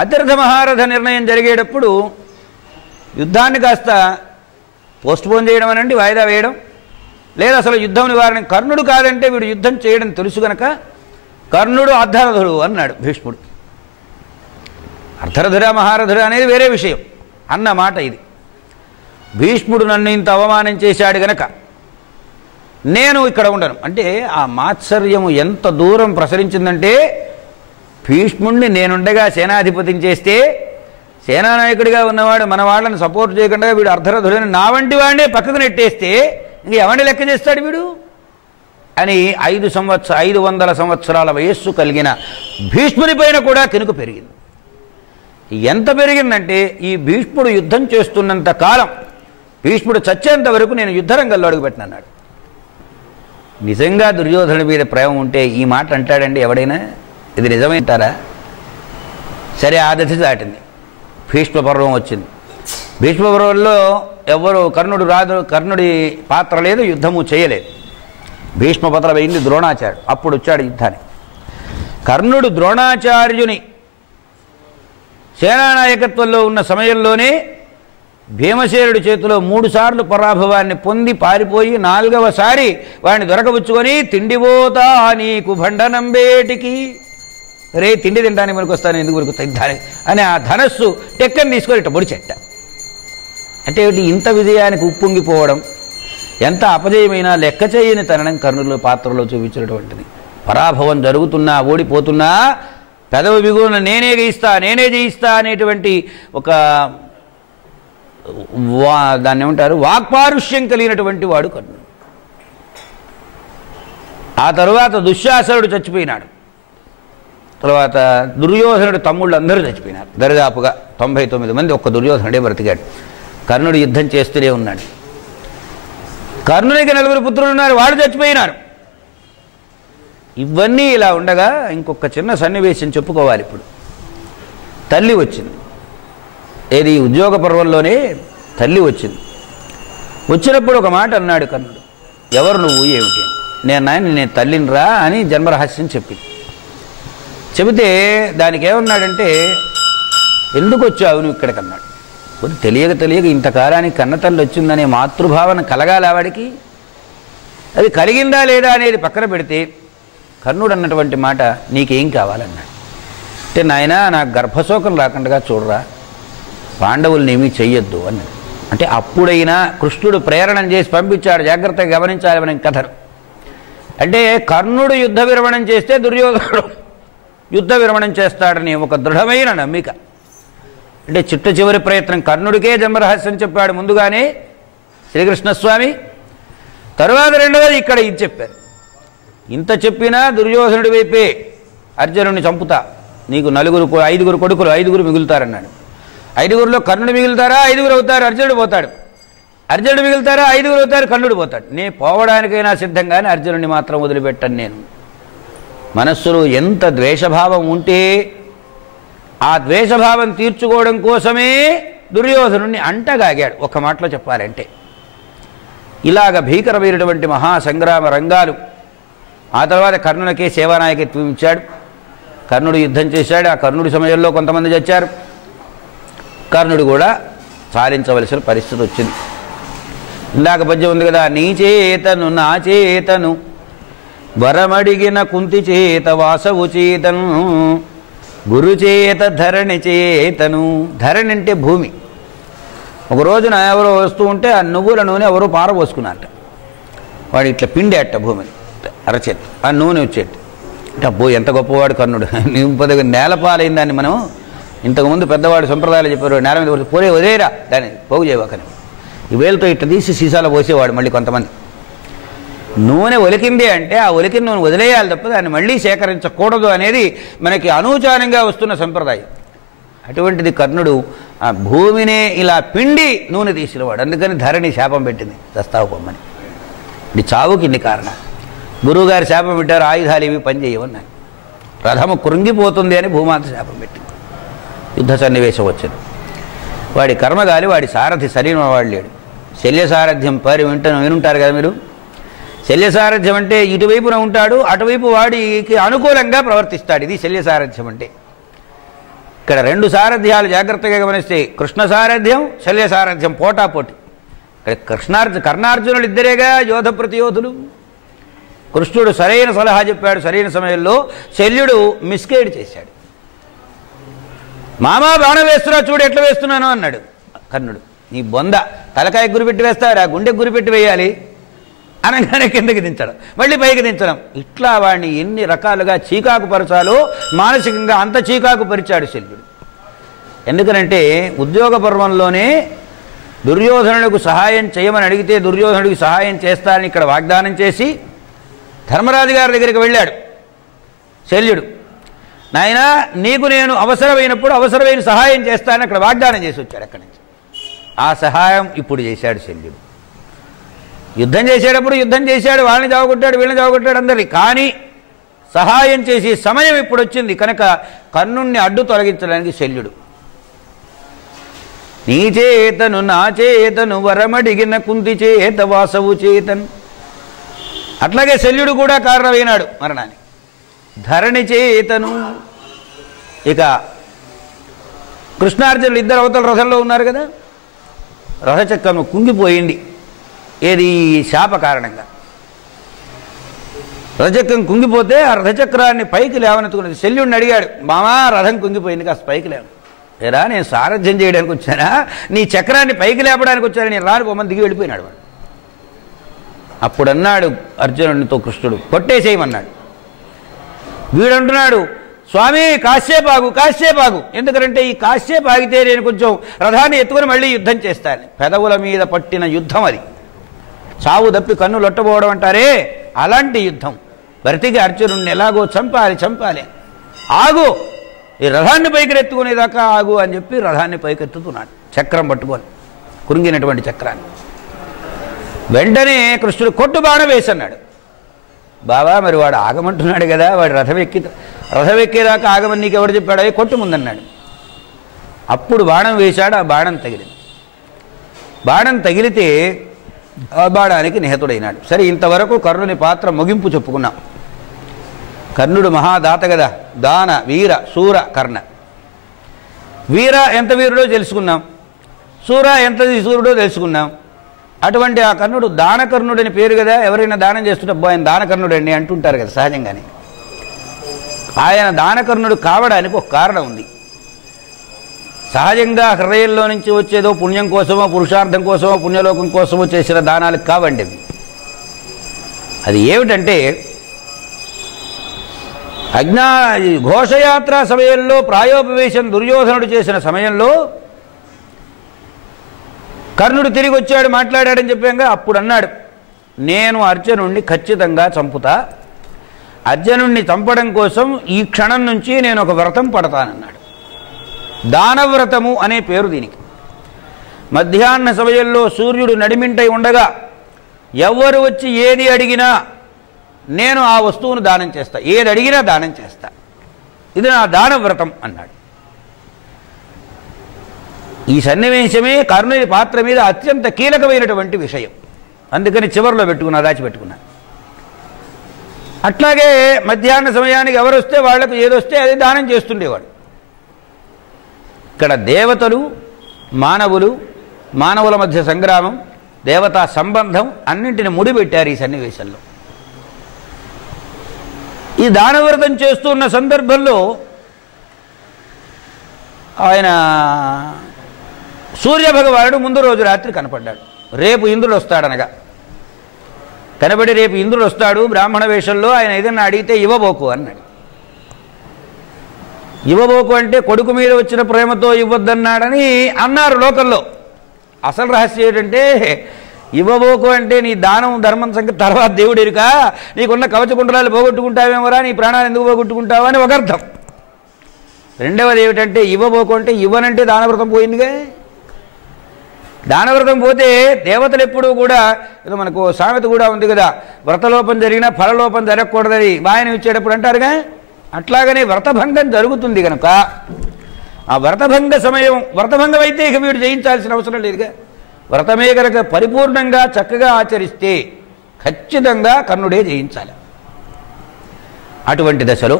అతిరథ మహారథ నిర్ణయం జరిగేటప్పుడు యుద్ధాన్ని కాస్త పోస్ట్పోన్ చేయడం అనండి, వాయిదా వేయడం, లేదా అసలు యుద్ధం నివారణ. కర్ణుడు కాదంటే వీడు యుద్ధం చేయడం తెలుసు గనక కర్ణుడు అర్ధరథుడు అన్నాడు భీష్ముడు. అర్ధరథుడ మహారథుడు అనేది వేరే విషయం అన్న మాట ఇది. భీష్ముడు నన్ను ఇంత అవమానం చేశాడు గనక నేను ఇక్కడ ఉండను అంటే, ఆ మాత్సర్యము ఎంత దూరం ప్రసరించిందంటే, భీష్ముడిని నేనుండగా సేనాధిపతిని చేస్తే, సేనానాయకుడిగా ఉన్నవాడు మన వాళ్ళని సపోర్ట్ చేయకుండా వీడు అర్ధరథుడని నా వంటి వాడినే పక్కకు నెట్టేస్తే ఇంక ఎవరిని లెక్క చేస్తాడు వీడు అని 500 సంవత్సరాల వయస్సు కలిగిన భీష్ముని పైన కూడా కెనుకు పెరిగింది. ఎంత పెరిగిందంటే, ఈ భీష్ముడు యుద్ధం చేస్తున్నంత కాలం, భీష్ముడు చచ్చేంత వరకు నేను యుద్ధరంగంలో అడుగుపెట్టినన్నాడు. నిజంగా దుర్యోధనుడి మీద ప్రేమ ఉంటే ఈ మాట అంటాడండి ఎవడైనా? ఇది నిజమైంటారా? సరే, ఆ దశ దాటింది, భీష్మ పర్వం వచ్చింది. భీష్మపర్వంలో ఎవరు కర్ణుడి పాత్ర లేదు, యుద్ధము చేయలేదు. భీష్మపత్ర వేయింది ద్రోణాచార్యుడు. అప్పుడు వచ్చాడు యుద్ధానికి. కర్ణుడు ద్రోణాచార్యుని సేనానాయకత్వంలో ఉన్న సమయంలోనే భీమసేనుడి చేతిలో 3 సార్లు పరాభవాన్ని పొంది పారిపోయి 4వసారి వాడిని దొరకబుచ్చుకొని తిండిపోతా నీకు భండనంబేటికి, రే తిండి తింటానికి మనకు వస్తాను, ఎందుకు మనకు తింటాను అని ఆ ధనస్సు టెక్కని తీసుకొని ఇట్ట పొడిచెట్ట. అంటే ఇంత విజయానికి ఉప్పొంగిపోవడం, ఎంత అపజయమైనా లెక్క చేయని తనడం కర్ణుల పాత్రలో చూపించినటువంటిది. పరాభవం జరుగుతున్నా, ఓడిపోతున్నా పెదవి బిగున నేనే జయిస్తా అనేటువంటి ఒక దాన్ని ఏమంటారు, వాక్పారుష్యం కలిగినటువంటి వాడు కర్ణుడు. ఆ తరువాత దుశ్శాసనుడు చచ్చిపోయినాడు. తర్వాత దుర్యోధనుడు తమ్ముళ్ళు అందరూ చచ్చిపోయినారు. దరిదాపుగా 99 మంది, ఒక్క దుర్యోధనుడే బ్రతికాడు. కర్ణుడు యుద్ధం చేస్తూనే ఉన్నాడు. కర్ణునికి 4 పుత్రులు ఉన్నారు, వాళ్ళు చచ్చిపోయినారు. ఇవన్నీ ఇలా ఉండగా ఇంకొక చిన్న సన్నివేశం చెప్పుకోవాలి. ఇప్పుడు తల్లి వచ్చింది. ఏది ఉద్యోగ పర్వంలోనే తల్లి వచ్చింది. వచ్చినప్పుడు ఒక మాట అన్నాడు కర్ణుడు, ఎవరు నువ్వు ఏమిటి? నేను తల్లిని రా అని జన్మరహస్యం చెప్పింది. చెబితే దానికి ఏమన్నాడంటే, ఎందుకు వచ్చావు నువ్వు ఇక్కడికి అన్నాడు. తెలియక ఇంతకాలానికి కన్నతల్లి వచ్చిందనే మాతృభావన కలగాలి ఆవిడికి. అది కలిగిందా లేదా అనేది పక్కన పెడితే కర్ణుడు అన్నటువంటి మాట, నీకేం కావాలన్నాడు. అంటే నాయన నాకు గర్భశోకం రాకుండా చూడరా, పాండవుల్ని ఏమీ చెయ్యొద్దు అన్నాడు. అంటే అప్పుడైనా కృష్ణుడు ప్రేరణ చేసి పంపించాడు. జాగ్రత్తగా గమనించాలి మనం కథను. అంటే కర్ణుడు యుద్ధ విరమణం చేస్తే దుర్యోధనుడు యుద్ధ విరమణం చేస్తాడని ఒక దృఢమైన నమ్మిక. అంటే చిట్ట చివరి ప్రయత్నం కర్ణుడికే జన్మరహస్యం చెప్పాడు ముందుగానే శ్రీకృష్ణస్వామి. తరువాత రెండవది ఇక్కడ ఇది చెప్పారు. ఇంత చెప్పినా దుర్యోధనుడి వైపే, అర్జునుడిని చంపుతా, నీకు 5 కొడుకులు 5 మిగులుతారన్నాడు. 5లో కర్ణుడు మిగులుతారా? 5 అవుతారు, అర్జునుడు పోతాడు. అర్జునుడు మిగులుతారా? 5 అవుతారు, కర్ణుడు పోతాడు. నేను పోవడానికైనా సిద్ధంగానే అర్జునుడిని మాత్రం వదిలిపెట్టాను. నేను మనస్సులో ఎంత ద్వేషభావం ఉంటే ఆ ద్వేషభావం తీర్చుకోవడం కోసమే దుర్యోధనుడిని అంటగాగాడు. ఒక మాటలో చెప్పాలంటే ఇలాగ భీకరమైనటువంటి మహాసంగ్రామ రంగాలు. ఆ తర్వాత కర్ణునికే సేవానాయకత్వం ఇచ్చాడు. కర్ణుడు యుద్ధం చేశాడు. ఆ కర్ణుడి సమయంలో కొంతమంది చచ్చారు. కర్ణుడు కూడా సాధించవలసిన పరిస్థితి వచ్చింది. ఇందాక పద్యం ఉంది కదా, నీ చేతను నా చేతను వరమడిగిన కుంతి చేత వాసవు చేతను గురు చేత ధరణి చేతను. ధరణి అంటే భూమి. ఒక రోజున ఎవరో వస్తూ ఉంటే ఆ నువ్వుల నూనె ఎవరో పారబోసుకున్నారట. వాడు ఇట్లా పిండేట భూమిని అరచేత, ఆ నూనె వచ్చేట. అంటే అబ్బో ఎంత గొప్పవాడు కర్ణుడు. నింపదగా నేలపాలైన దాన్ని మనం ఇంతకుముందు పెద్దవాడు సంప్రదాయాలు చెప్పారు, నేల మీద పోరే వదిలేరా దాన్ని పోగు చేయవకని. ఈ వేలతో ఇట్లా తీసి సీసాలో పోసేవాడు. మళ్ళీ కొంతమంది నూనె ఒలికింది అంటే ఆ ఒలికిన నూనె వదిలేయాలి తప్ప దాన్ని మళ్ళీ సేకరించకూడదు అనేది మనకి అనూచానంగా వస్తున్న సంప్రదాయం. అటువంటిది కర్ణుడు ఆ భూమినే ఇలా పిండి నూనె తీసినవాడు. అందుకని ధరణి శాపం పెట్టింది, చస్తావు పొమ్మని. ఇది చావుకి ఇన్ని కారణాలు. గురువుగారు శాపం పెట్టారు, ఆయుధాలు ఇవి పనిచేయవన్నారు. రథము కృంగిపోతుంది అని భూమాత శాపం పెట్టింది. యుద్ధ సన్నివేశం వచ్చింది. వాడి కర్మగాలి వాడి సారథి సరైన వాడు లేడు. శల్యసారథ్యం పేరు వినుంటారు కదా మీరు. శల్యసారథ్యం అంటే ఇటువైపున ఉంటాడు, అటువైపు వాడికి అనుకూలంగా ప్రవర్తిస్తాడు. ఇది శల్యసారథ్యం అంటే. ఇక్కడ 2 సారథ్యాలు జాగ్రత్తగా గమనిస్తే కృష్ణ సారథ్యం, శల్యసారథ్యం పోటాపోటీ. ఇక్కడ కర్ణార్జునులు ఇద్దరేగా యోధ ప్రతియోధులు. కృష్ణుడు సరైన సలహా చెప్పాడు సరైన సమయంలో. శల్యుడు మిస్గైడ్ చేశాడు. మామా బాణం వేస్తున్నా చూడు ఎట్లా వేస్తున్నాను అన్నాడు కర్ణుడు. నీ బొంద, తలకాయ గురిపెట్టి వేస్తారా, గుండెకు గురిపెట్టి వేయాలి అనగానే కిందకి దించడం, మళ్ళీ పైకి దించడం. ఇట్లా వాడిని ఎన్ని రకాలుగా చీకాకు పరచాలో మానసికంగా అంత చీకాకు పరిచాడు శల్యుడు. ఎందుకనంటే ఉద్యోగ పర్వంలోనే దుర్యోధనుడికి సహాయం చేయమని అడిగితే దుర్యోధనుడికి సహాయం చేస్తానని ఇక్కడ వాగ్దానం చేసి ధర్మరాజు గారి దగ్గరికి వెళ్ళాడు శల్యుడు. నాయనా నీకు నేను అవసరమైనప్పుడు అవసరమైన సహాయం చేస్తానని అక్కడ వాగ్దానం చేసి వచ్చాడు. అక్కడి నుంచి ఆ సహాయం ఇప్పుడు చేశాడు శల్యుడు. యుద్ధం చేసేటప్పుడు యుద్ధం చేశాడు, వాళ్ళని జావగొట్టాడు, వీళ్ళని జావగొట్టాడు అందరినీ. కానీ సహాయం చేసే సమయం ఇప్పుడు వచ్చింది కనుక కర్ణుణ్ణి అడ్డు తొలగించడానికి శల్యుడు నీ చేతను నా చేతను వరమడిగిన కుంతి చేత వాసవు చేతను. అట్లాగే శల్యుడు కూడా కారణమైనాడు మరణానికి. ధరణి చేతను. ఇక కృష్ణార్జునులు ఇద్దరు అవతల రథంలో ఉన్నారు కదా, రథచక్రం కుంగిపోయింది. ఏది? శాప కారణంగా రథచక్రం కుంగిపోతే ఆ రథచక్రాన్ని పైకి లేవనెత్తుకున్నది. శల్యుడిని అడిగాడు, మామా రథం కుంగిపోయింది, కాస్త పైకి లేవు. ఏరా నేను సారథ్యం చేయడానికి వచ్చానా, నీ చక్రాన్ని పైకి లేపడానికి వచ్చాను, నేను రాను పోమని దిగి వెళ్ళిపోయినాడు వాడు. అప్పుడు అన్నాడు అర్జునుడితో కృష్ణుడు, కొట్టేసేయమన్నాడు. వీడంటున్నాడు, స్వామి కాశ్యపాగు కాశ్యపాగు. ఎందుకంటే ఈ కాశ్యపు ఆగితే నేను కొంచెం రథాన్ని ఎత్తుకుని మళ్ళీ యుద్ధం చేస్తాను. పెదవుల మీద పట్టిన యుద్ధం అది. చావు తప్పి కన్ను లొట్టబోవడం అంటారే, అలాంటి యుద్ధం. బ్రతికి అర్జునుడిని ఎలాగో చంపాలి చంపాలి. ఆగు, ఈ రథాన్ని పైకెత్తుకునేదాకా ఆగు అని చెప్పి రథాన్ని పైకెత్తుతున్నాడు చక్రం పట్టుకొని, కురింగినటువంటి చక్రాన్ని. వెంటనే కృష్ణుడు కొట్టు బాణం వేసన్నాడు. బాబా మరి వాడు ఆగమంటున్నాడు కదా, వాడు రథం ఎక్కేదాకా ఆగమని నీకు ఎవడు చెప్పాడు, అవి కొట్టు ముందన్నాడు. అప్పుడు బాణం వేశాడు, ఆ బాణం తగిలింది. బాణం తగిలితే ఆ బాణానికి నిహతుడైనాడు. సరే, ఇంతవరకు కర్ణుని పాత్ర ముగింపు చెప్పుకున్నాం. కర్ణుడు మహాదాత కదా, దాన వీర శూర కర్ణ. వీర ఎంత వీరుడో తెలుసుకున్నాం, శూర ఎంత శూరుడో తెలుసుకున్నాం. అటువంటి ఆ కర్ణుడు దానకర్ణుడని పేరు కదా. ఎవరైనా దానం చేస్తుంటే ఆయన దానకర్ణుడండి అంటుంటారు కదా సహజంగానే. ఆయన దానకర్ణుడు కావడానికి ఒక కారణం ఉంది. సహజంగా హృదయంలో నుంచి వచ్చేదో పుణ్యం కోసమో పురుషార్థం కోసమో పుణ్యలోకం కోసమో చేసిన దానాలకు కావండి. అది ఏమిటంటే ఘోషయాత్ర సమయంలో ప్రాయోపవేశం దుర్యోధనుడు చేసిన సమయంలో కర్ణుడు తిరిగి వచ్చాడు, మాట్లాడాడని చెప్పాక అప్పుడు అన్నాడు, నేను అర్జునుడిని ఖచ్చితంగా చంపుతా. అర్జునుడిని చంపడం కోసం ఈ క్షణం నుంచి నేను ఒక వ్రతం పడతానన్నాడు. దానవ్రతము అనే పేరు దీనికి. మధ్యాహ్న సమయంలో సూర్యుడు నడిమింటై ఉండగా ఎవరు వచ్చి ఏది అడిగినా నేను ఆ వస్తువును దానం చేస్తా, ఏది అడిగినా దానం చేస్తా, ఇది నా దానవ్రతం అన్నాడు. ఈ సన్నివేశమే కర్ణుని పాత్ర మీద అత్యంత కీలకమైనటువంటి విషయం. అందుకని చివరిలో పెట్టుకున్నా, దాచిపెట్టుకున్నా. అట్లాగే మధ్యాహ్న సమయానికి ఎవరు వస్తే వాళ్లకు ఏదొస్తే అది దానం చేస్తుండేవాడు. ఇక్కడ దేవతలు మానవులు, మానవుల మధ్య సంగ్రామం, దేవతా సంబంధం అన్నింటిని ముడిపెట్టారు ఈ సన్నివేశంలో. ఈ దానవ్రతం చేస్తున్న సందర్భంలో ఆయన సూర్యభగవానుడు ముందు రోజు రాత్రి కనపడ్డాడు. రేపు ఇంద్రుడు వస్తాడనగా కనబడి, రేపు ఇంద్రుడు వస్తాడు బ్రాహ్మణ వేషంలో, ఆయన ఏదన్నా అడిగితే ఇవ్వబోకు అన్నాడు. ఇవ్వబోకు అంటే కొడుకు మీద వచ్చిన ప్రేమతో ఇవ్వద్దన్నాడని అన్నారు లోకల్లో. అసలు రహస్యం ఏంటంటే ఇవ్వబోకు అంటే నీ దానం ధర్మం సంగతి తర్వాత దేవుడు ఎరుక, నీకున్న కవచకుండలాలు పోగొట్టుకుంటావేమోరా, నీ ప్రాణాలు ఎందుకు పోగొట్టుకుంటావా అని ఒక అర్థం. రెండవది ఏమిటంటే ఇవ్వబోకు అంటే ఇవ్వనంటే దానవ్రతం పోయిందిగా. దానవ్రతం పోతే దేవతలు ఎప్పుడూ కూడా, ఏదో మనకు సామెత కూడా ఉంది కదా, వ్రతలోపం జరిగినా ఫలలోపం జరగకూడదని వాయనం ఇచ్చేటప్పుడు అంటారుగా. అట్లాగనే వ్రతభంగం జరుగుతుంది కనుక ఆ వ్రతభంగ సమయం, వ్రతభంగం అయితే ఇక వీడు జయించాల్సిన అవసరం లేదుగా. వ్రతమే కనుక పరిపూర్ణంగా చక్కగా ఆచరిస్తే ఖచ్చితంగా కర్ణుడే జయించాలి. అటువంటి దశలో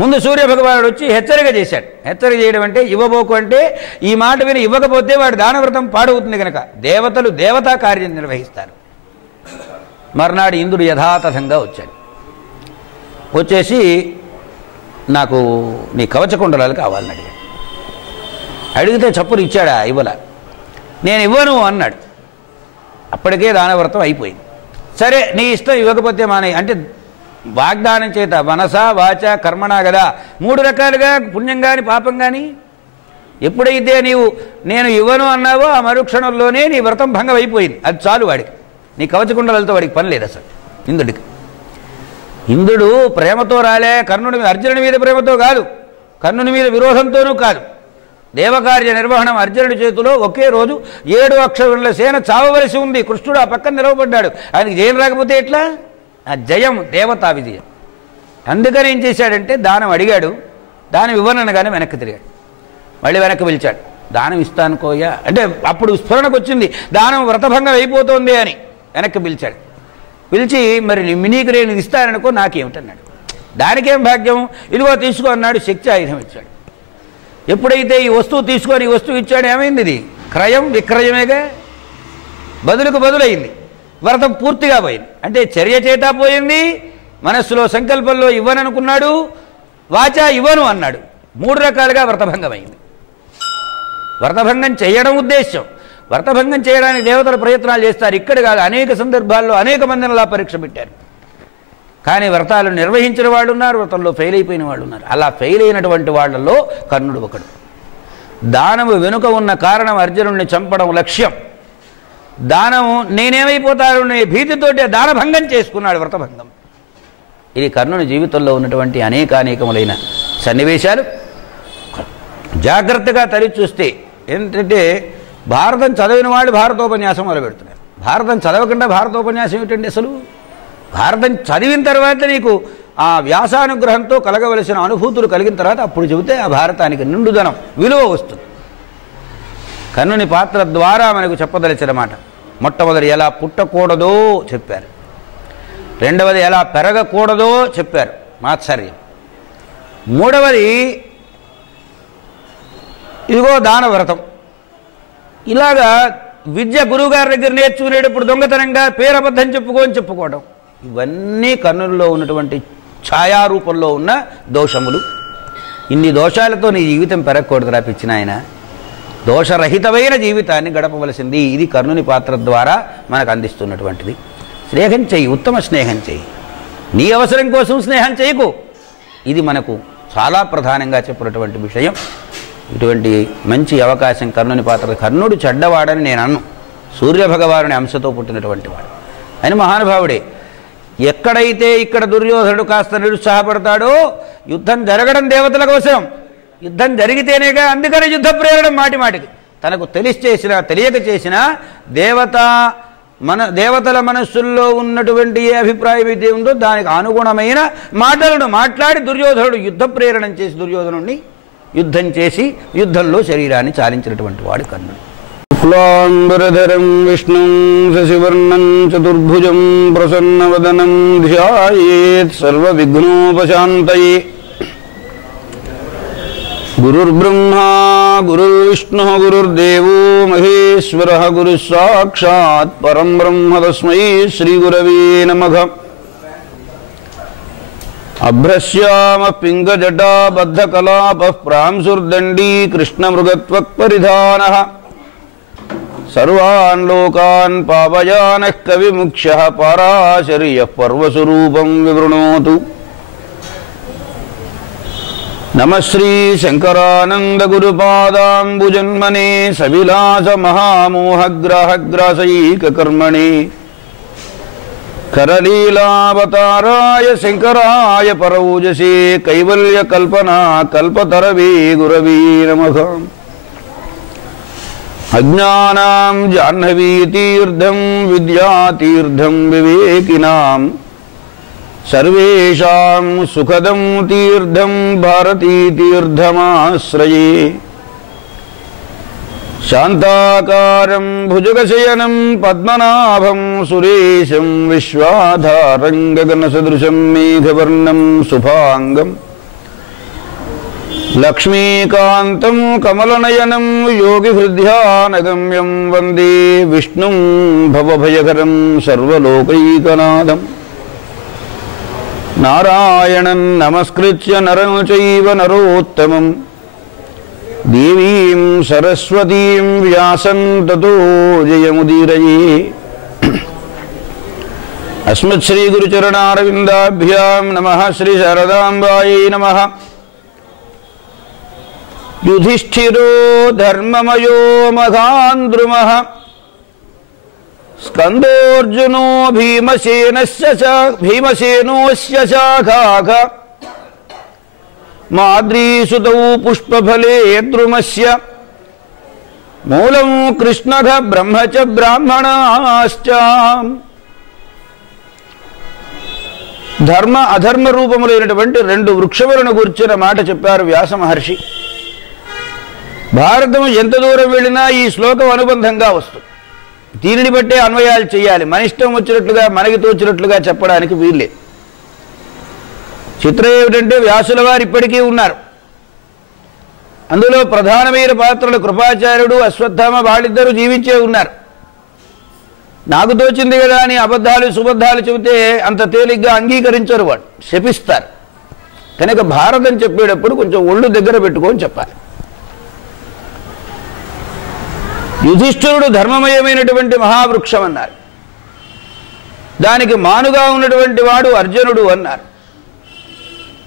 ముందు సూర్యభగవానుడు వచ్చి హెచ్చరిక చేశాడు. హెచ్చరిక చేయడం అంటే ఇవ్వబోకు అంటే ఈ మాట విని ఇవ్వకపోతే వాడు దానవ్రతం పాడవుతుంది కనుక దేవతలు దేవతా కార్యం నిర్వహిస్తారు. మర్నాడు ఇంద్రుడు యథాతథంగా వచ్చాడు. వచ్చేసి నాకు నీ కవచకుండలాలు కావాలని అడిగాడు. అడిగితే చప్పులు ఇచ్చాడా? ఇవ్వలా. నేను ఇవ్వను అన్నాడు. అప్పటికే దానవ్రతం అయిపోయింది. సరే నీ ఇష్టం, ఇవ్వకపోతే మానే అంటే వాగ్దానం చేత మనస వాచ కర్మణ కదా, మూడు రకాలుగా పుణ్యం కానీ పాపం కానీ. ఎప్పుడైతే నీవు నేను ఇవ్వను అన్నావో ఆ మరుక్షణంలోనే నీ వ్రతం భంగం అయిపోయింది. అది చాలు వాడికి. నీ కవచకుండలతో వాడికి పని లేదు అసలు ఇంద్రుడికి. ఇంద్రుడు ప్రేమతో రాలే, కర్ణుడి మీద అర్జునుడి మీద ప్రేమతో కాదు, కర్ణుని మీద విరోధంతోనూ కాదు. దేవకార్య నిర్వహణం అర్జునుడి చేతిలో ఒకే రోజు 7 అక్షరుల సేన చావవలసి ఉంది. కృష్ణుడు ఆ పక్కన నిలవబడ్డాడు. ఆయనకి జయం రాకపోతే ఎట్లా? ఆ జయం దేవతా విజయం. అందుకని ఏం చేశాడంటే దానం అడిగాడు, దానం ఇవ్వననగానే వెనక్కి తిరిగాడు. మళ్ళీ వెనక్కి పిలిచాడు. దానం ఇస్తానుకోయ్యా అంటే అప్పుడు స్ఫురణకు వచ్చింది దానం వ్రతభంగం అయిపోతుంది అని. వెనక్కి పిలిచాడు. పిలిచి మరి నీకు నేను ఇస్తాననుకో నాకేమిటన్నాడు. దానికేం భాగ్యం, ఇదిగో తీసుకో అన్నాడు. శక్తి ఆయుధం ఇచ్చాడు. ఎప్పుడైతే ఈ వస్తువు తీసుకొని ఈ వస్తువు ఇచ్చాడు ఏమైంది? ఇది క్రయం విక్రయమేగా, బదులుకు బదులైంది. వ్రతం పూర్తిగా పోయింది. అంటే చర్య చేత పోయింది, మనస్సులో సంకల్పంలో ఇవ్వననుకున్నాడు, వాచా ఇవ్వను అన్నాడు. 3 రకాలుగా వ్రతభంగమైంది. వ్రతభంగం చేయడం ఉద్దేశ్యం. వ్రతభంగం చేయడానికి దేవతలు ప్రయత్నాలు చేస్తారు. ఇక్కడ కాదు, అనేక సందర్భాల్లో అనేక మందిని అలా పరీక్ష పెట్టారు. కానీ వ్రతాలు నిర్వహించిన వాళ్ళు ఉన్నారు, వ్రతంలో ఫెయిల్ అయిపోయిన వాళ్ళు ఉన్నారు. అలా ఫెయిల్ అయినటువంటి వాళ్ళల్లో కర్ణుడు ఒకడు. దానము వెనుక ఉన్న కారణం అర్జునుడిని చంపడం లక్ష్యం. దానము నేనేమైపోతాను భీతితోటి దానభంగం చేసుకున్నాడు, వ్రతభంగం. ఇది కర్ణుని జీవితంలో ఉన్నటువంటి అనేకానేకములైన సన్నివేశాలు. జాగ్రత్తగా తరిచి చూస్తే ఏంటంటే భారతం చదివిన వాళ్ళు భారతోపన్యాసం మొదలుపెడుతున్నారు. భారతం చదవకుండా భారతోపన్యాసం ఏమిటండి అసలు? భారతం చదివిన తర్వాత నీకు ఆ వ్యాసానుగ్రహంతో కలగవలసిన అనుభూతులు కలిగిన తర్వాత అప్పుడు చెబితే ఆ భారతానికి నిండుదనం విలువ వస్తుంది. కర్ణుని పాత్ర ద్వారా మనకు చెప్పదలిచిన మాట. మొట్టమొదటి ఎలా పుట్టకూడదో చెప్పారు, రెండవది ఎలా పెరగకూడదో చెప్పారు, మాత్సర్యం. మూడవది ఇదిగో దానవ్రతం. ఇలాగా విద్య గురువుగారి దగ్గర నేర్చుకునేటప్పుడు దొంగతనంగా పేరబద్ధం చెప్పుకోవడం, ఇవన్నీ కర్ణుల్లో ఉన్నటువంటి ఛాయారూపంలో ఉన్న దోషములు. ఇన్ని దోషాలతో నీ జీవితం పెరగకూడదురా పిచ్చిన ఆయన. దోషరహితమైన జీవితాన్ని గడపవలసింది. ఇది కర్ణుని పాత్ర ద్వారా మనకు అందిస్తున్నటువంటిది. స్నేహం చెయ్యి, ఉత్తమ స్నేహం చెయ్యి. నీ అవసరం కోసం స్నేహం చేయకు. ఇది మనకు చాలా ప్రధానంగా చెప్పినటువంటి విషయం. ఇటువంటి మంచి అవకాశం కర్ణుని పాత్ర. కర్ణుడు చెడ్డవాడని నేను అన్ను. సూర్యభగవానుని అంశతో పుట్టినటువంటి వాడు ఆయన మహానుభావుడే. ఎక్కడైతే ఇక్కడ దుర్యోధనుడు కాస్త నిరుత్సాహపడతాడో యుద్ధం జరగడం దేవతల కోసం. యుద్ధం జరిగితేనేగా, అందుకని యుద్ధ ప్రేరణ మాటికి తనకు తెలియక చేసిన దేవతల మనస్సుల్లో ఉన్నటువంటి ఏ అభిప్రాయం అయితే ఉందో దానికి అనుగుణమైన మాటలను మాట్లాడి దుర్యోధనుడు యుద్ధ ప్రేరణం చేసి దుర్యోధనుడిని యుద్ధం చేసి యుద్ధంలో శరీరాన్ని చాలించినటువంటి వాడు కర్ణుడు. శుక్లాంబరధరం విష్ణుం శశివర్ణం చతుర్భుజం ప్రసన్నవదనం ధ్యాయేత్ సర్వవిఘ్నోపశాంతయే. గురుర్బ్రహ్మా గురుర్విష్ణుః గురుర్దేవో మహేశ్వరః గురుః సాక్షాత్ పరం బ్రహ్మ తస్మై శ్రీగురవే నమః. అభ్రశ్యామ పింగజటాబద్ధకలాపః ప్రాంశుర్దండీ కృష్ణమృగత్వక్పరిధానః. సర్వాన్ లోకాన్ పావయానః కవిముఖ్యః పరాశర్యః పర్వస్వరూపం వివృణోతు. నమ శ్రీ శంకరానందగురుపాదాంబుజన్మనే సవిలాస మహామోహగ్రాహగ్రాసైకకర్మణే. కరలీలావతారాయ శంకరాయ పరౌజసే కైవల్యకల్పనా కల్పతరవే గురవే నమః. అజ్ఞానాం జాహ్నవీతీర్థం విద్యాతీర్థం వివేకినాం సర్వేషాం సుఖదం తీర్థం భారతీతీర్థమాశ్రయే. శాంతాకారం భుజగశయనం పద్మనాభం సురేశం విశ్వాధారం గగనసదృశం మేఘవర్ణం శుభాంగం. లక్ష్మీకాంతం కమలనయనం యోగిహృద్యానగమ్యం వందే విష్ణుం భవభయకరం సర్వలోకైకనాథం. నారాయణం నమస్కృత్య నరం చైవ నరోత్తమం దేవీం సరస్వతీం వ్యాసం తతో జయముదీరయే. అస్మత్ శ్రీ గురుచరణారవిందాభ్యాం నమః. శ్రీ శారదాంబాయై నమః. యుధిష్ఠిరో ధర్మమయో మఘాంద్రుమః స్కందోర్జునో భీమసేనోస్య శాఖాః. మాద్రీసుతౌ పుష్పఫలే ద్రుమస్య మూలం కృష్ణః బ్రహ్మ చ బ్రాహ్మణాశ్చ. ధర్మ అధర్మ రూపములైనటువంటి 2 వృక్షములను గురించిన మాట చెప్పారు వ్యాస మహర్షి. భారతం ఎంత దూరం వెళ్ళినా ఈ శ్లోకం అనుబంధంగా వస్తుంది. దీనిని బట్టే అన్వయాలు చేయాలి. మన ఇష్టం వచ్చినట్లుగా మనకి తోచినట్లుగా చెప్పడానికి వీళ్ళే. చిత్రం ఏమిటంటే వ్యాసుల వారు ఇప్పటికీ ఉన్నారు. అందులో ప్రధానమైన పాత్రలు కృపాచార్యుడు, అశ్వత్థామ వాళ్ళిద్దరూ జీవించే ఉన్నారు. నాకు తోచింది కదా అని అబద్ధాలు సుబద్ధాలు చెబితే అంత తేలిగ్గా అంగీకరించరు, వాడు శపిస్తారు. కనుక భారతం చెప్పేటప్పుడు కొంచెం ఒళ్ళు దగ్గర పెట్టుకొని చెప్పాలి. యుధిష్ఠిరుడు ధర్మమయమైనటువంటి మహావృక్షం అన్నారు. దానికి మానుగా ఉన్నటువంటి వాడు అర్జునుడు అన్నారు.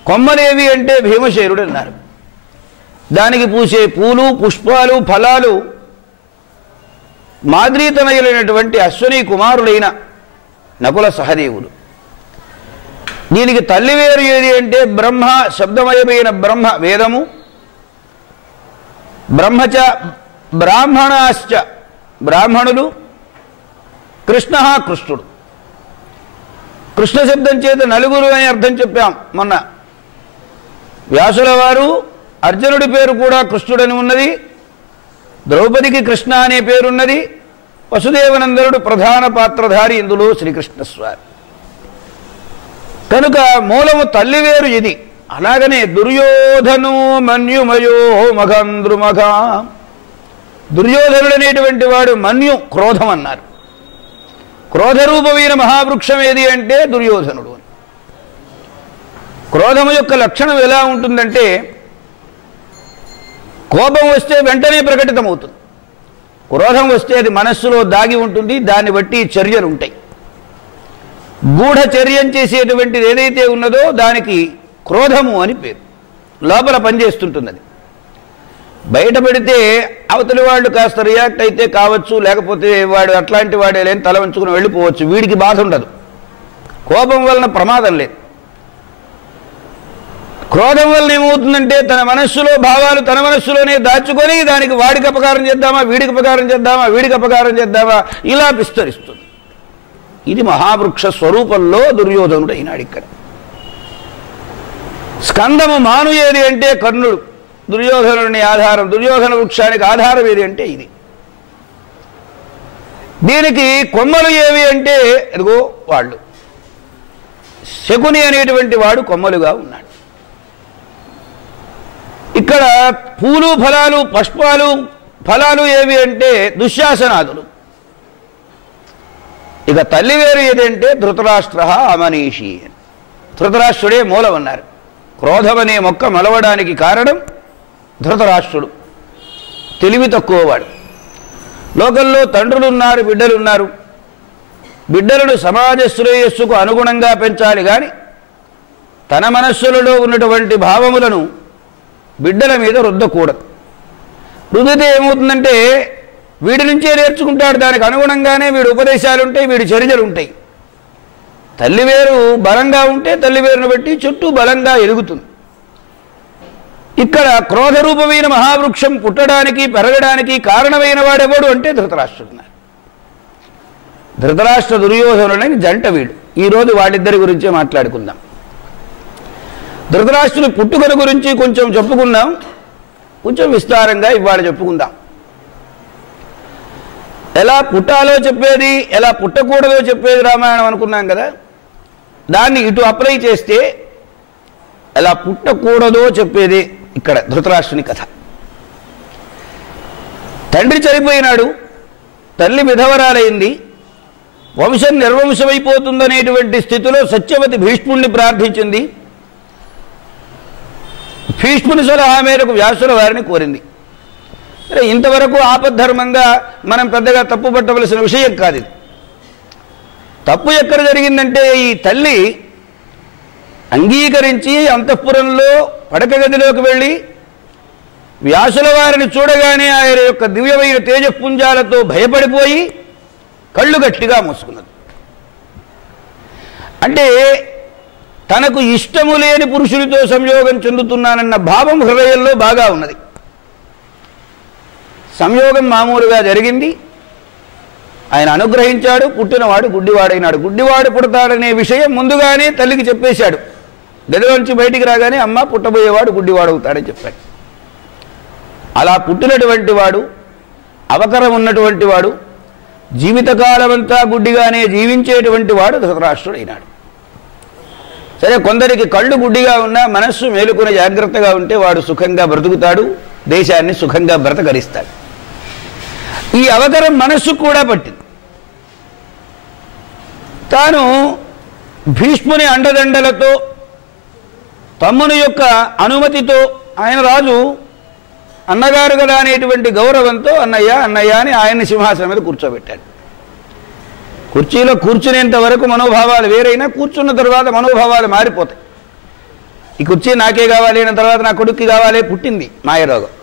కొమ్మలేవి అంటే భీమశేరుడు అన్నారు. దానికి పూసే పూలు, పుష్పాలు, ఫలాలు మాద్రీతనయులైనటువంటి అశ్వనీ కుమారులైన నకుల సహదేవులు. దీనికి తల్లివేరు ఏది అంటే బ్రహ్మ, శబ్దమయమైన బ్రహ్మ వేదము, బ్రహ్మచ బ్రాహ్మణాశ్చ బ్రాహ్మణులు, కృష్ణ కృష్ణుడు. కృష్ణ శబ్దం చేత నలుగురు అని అర్థం చెప్పాం మొన్న. వ్యాసుల వారు అర్జునుడి పేరు కూడా కృష్ణుడని ఉన్నది, ద్రౌపదికి కృష్ణ అనే పేరున్నది, వసుదేవనందనుడు ప్రధాన పాత్రధారి ఇందులో శ్రీకృష్ణస్వామి. కనుక మూలము తల్లివేరు ఇది. అలాగనే దుర్యోధను మన్యుమయో మఘంద్రుమఘ. దుర్యోధనుడు అనేటువంటి వాడు మన్యు, క్రోధం అన్నారు. క్రోధరూపమైన మహావృక్షం ఏది అంటే దుర్యోధనుడు. క్రోధము యొక్క లక్షణం ఎలా ఉంటుందంటే కోపం వస్తే వెంటనే ప్రకటితమవుతుంది. క్రోధం వస్తే అది మనస్సులో దాగి ఉంటుంది. దాన్ని బట్టి చర్యలు ఉంటాయి. గూఢ చర్యం చేసేటువంటిది ఏదైతే ఉన్నదో దానికి క్రోధము అని పేరు. లోపల పనిచేస్తుంటుంది. అది బయట పెడితే అవతలి వాళ్ళు కాస్త రియాక్ట్ అయితే కావచ్చు, లేకపోతే వాడు అట్లాంటి వాడే లేని తల వంచుకుని వెళ్ళిపోవచ్చు. వీడికి బాధ ఉండదు. కోపం వలన ప్రమాదం లేదు. క్రోధం వలన ఏమవుతుందంటే తన మనస్సులో భావాలు తన మనస్సులోనే దాచుకొని దానికి వాడికి అపకారం చేద్దామా, వీడికి అపకారం చేద్దామా, వీడికి అపకారం చేద్దామా, ఇలా విస్తరిస్తుంది. ఇది మహావృక్ష స్వరూపంలో దుర్యోధనుడు అయినాడు. ఇక్కడ స్కందము మాను ఏది అంటే కర్ణుడు దుర్యోధనుడిని ఆధారం. దుర్యోధన వృక్షానికి ఆధారం ఏది అంటే ఇది. దీనికి కొమ్మలు ఏవి అంటే ఇదిగో వాళ్ళు. శకుని అనేటువంటి వాడు కొమ్మలుగా ఉన్నాడు. ఇక్కడ పూలు, ఫలాలు, పుష్పాలు, ఫలాలు ఏవి అంటే దుశ్శాసనాదులు. ఇక తల్లివేరు ఏదంటే ధృతరాష్ట్ర అమనీషి. ధృతరాష్ట్రుడే మూలమన్నారు. క్రోధమనే మొక్క మలవడానికి కారణం ధృతరాష్ట్రుడు. తెలివి తక్కువవాడు. లోకంలో తండ్రులున్నారు, బిడ్డలున్నారు. బిడ్డలను సమాజ శ్రేయస్సుకు అనుగుణంగా పెంచాలి కానీ తన మనస్సులలో ఉన్నటువంటి భావములను బిడ్డల మీద రుద్దకూడదు. రుద్దితే ఏమవుతుందంటే వీడి నుంచే నేర్చుకుంటాడు. దానికి అనుగుణంగానే వీడి ఉపదేశాలు ఉంటాయి, వీడి చర్యలు ఉంటాయి. తల్లివేరు బలంగా ఉంటే తల్లివేరును బట్టి చుట్టూ బలంగా ఎదుగుతుంది. ఇక్కడ క్రోధరూపమైన మహావృక్షం పుట్టడానికి పెరగడానికి కారణమైన వాడెవడు అంటే ధృతరాష్ట్రుడు. ధృతరాష్ట్ర దుర్యోధనుడని జంట వీడు. ఈరోజు వాళ్ళిద్దరి గురించే మాట్లాడుకుందాం. ధృతరాష్ట్రుని పుట్టుకల గురించి కొంచెం చెప్పుకుందాం. కొంచెం విస్తారంగా ఇవాళ చెప్పుకుందాం. ఎలా పుట్టాలో చెప్పేది, ఎలా పుట్టకూడదో చెప్పేది రామాయణం అనుకున్నాం కదా. దాన్ని ఇటు అప్లై చేస్తే ఎలా పుట్టకూడదో చెప్పేది ఇక్కడ ధృతరాష్ట్రుని కథ. తండ్రి చనిపోయినాడు, తల్లి విధవరాలైంది, వంశం నిర్వంశమైపోతుందనేటువంటి స్థితిలో సత్యవతి భీష్ముడిని ప్రార్థించింది. భీష్ముని సలహా మేరకు వ్యాసుల వారిని కోరింది. ఇంతవరకు ఆపద్ధర్మంగా మనం పెద్దగా తప్పు పట్టవలసిన విషయం కాదు ఇది. తప్పు ఎక్కడ జరిగిందంటే ఈ తల్లి అంగీకరించి అంతఃపురంలో పడక గదిలోకి వెళ్ళి వ్యాసుల వారిని చూడగానే ఆయన యొక్క దివ్యమైన తేజపుంజాలతో భయపడిపోయి కళ్ళు గట్టిగా మూసుకున్నది. అంటే తనకు ఇష్టము లేని పురుషునితో సంయోగం చెందుతున్నానన్న భావం హృదయంలో బాగా ఉన్నది. సంయోగం మామూలుగా జరిగింది. ఆయన అనుగ్రహించాడు. పుట్టినవాడు గుడ్డివాడైనాడు. గుడ్డివాడు పుడతాడనే విషయం ముందుగానే తల్లికి చెప్పేశాడు. గదిలోంచి బయటికి రాగానే అమ్మ పుట్టబోయేవాడు గుడ్డివాడు అవుతాడని చెప్పాడు. అలా పుట్టినటువంటి వాడు, అవకరం ఉన్నటువంటి వాడు, జీవితకాలమంతా గుడ్డిగానే జీవించేటువంటి వాడు ధృతరాష్ట్రుడైనాడు. సరే, కొందరికి కళ్ళు గుడ్డిగా ఉన్నా మనస్సు మేలుకుని జాగ్రత్తగా ఉంటే వాడు సుఖంగా బ్రతుకుతాడు, దేశాన్ని సుఖంగా బ్రతకరిస్తాడు. ఈ అవకరం మనస్సు కూడా పట్టింది. తాను భీష్ముని అండదండలతో, తమ్ముని యొక్క అనుమతితో, ఆయన రాజు అన్నగారు కదా అనేటువంటి గౌరవంతో అన్నయ్య అన్నయ్య అని ఆయన్ని సింహాసనం మీద కూర్చోబెట్టాడు. కుర్చీలో కూర్చునేంత వరకు మనోభావాలు వేరైనా కూర్చున్న తర్వాత మనోభావాలు మారిపోతాయి. ఈ కుర్చీ నాకే కావాలి అయిన తర్వాత నా కొడుక్కి కావాలి, పుట్టింది మాయరోగం.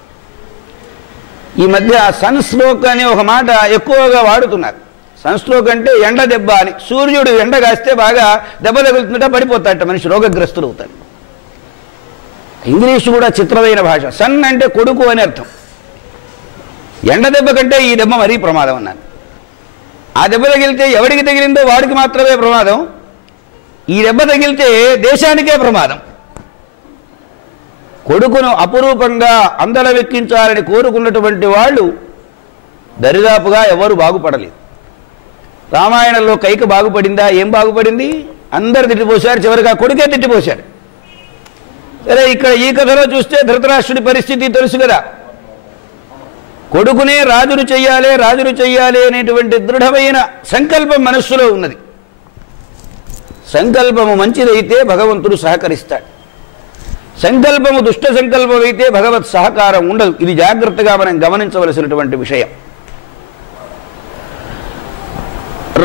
ఈ మధ్య సన్ స్ట్రోక్ అని ఒక మాట ఎక్కువగా వాడుతున్నారు. సన్ స్ట్రోక్ అంటే ఎండ దెబ్బ అని. సూర్యుడు ఎండ కాస్తే బాగా దెబ్బ తగులుతుంట, పడిపోతాడట మనిషి, రోగగ్రస్తులు అవుతాడు. ఇంగ్లీష్ కూడా చిత్రమైన భాష. సన్ అంటే కొడుకు అని అర్థం. ఎండ దెబ్బ కంటే ఈ దెబ్బ మరీ ప్రమాదం అన్నాను. ఆ దెబ్బ తగిలితే ఎవడికి తగిలిందో వాడికి మాత్రమే ప్రమాదం, ఈ దెబ్బ తగిలితే దేశానికే ప్రమాదం. కొడుకును అపురూపంగా అందలవెక్కించాలని కోరుకున్నటువంటి వాళ్ళు దరిదాపుగా ఎవరు బాగుపడలేదు. రామాయణంలో కైక బాగుపడిందా? ఏం బాగుపడింది? అందరు తిట్టిపోశారు, చివరిగా కొడుకే తిట్టిపోశారు. సరే, ఇక్కడ ఈ కథలో చూస్తే ధృతరాష్ట్రుడి పరిస్థితి తెలుసు కదా. కొడుకునే రాజును చెయ్యాలి, రాజును చెయ్యాలి అనేటువంటి దృఢమైన సంకల్పం మనస్సులో ఉన్నది. సంకల్పము మంచిదైతే భగవంతుడు సహకరిస్తాడు. సంకల్పము దుష్ట సంకల్పం అయితే భగవత్ సహకారం ఉండదు. ఇది జాగ్రత్తగా మనం గమనించవలసినటువంటి విషయం.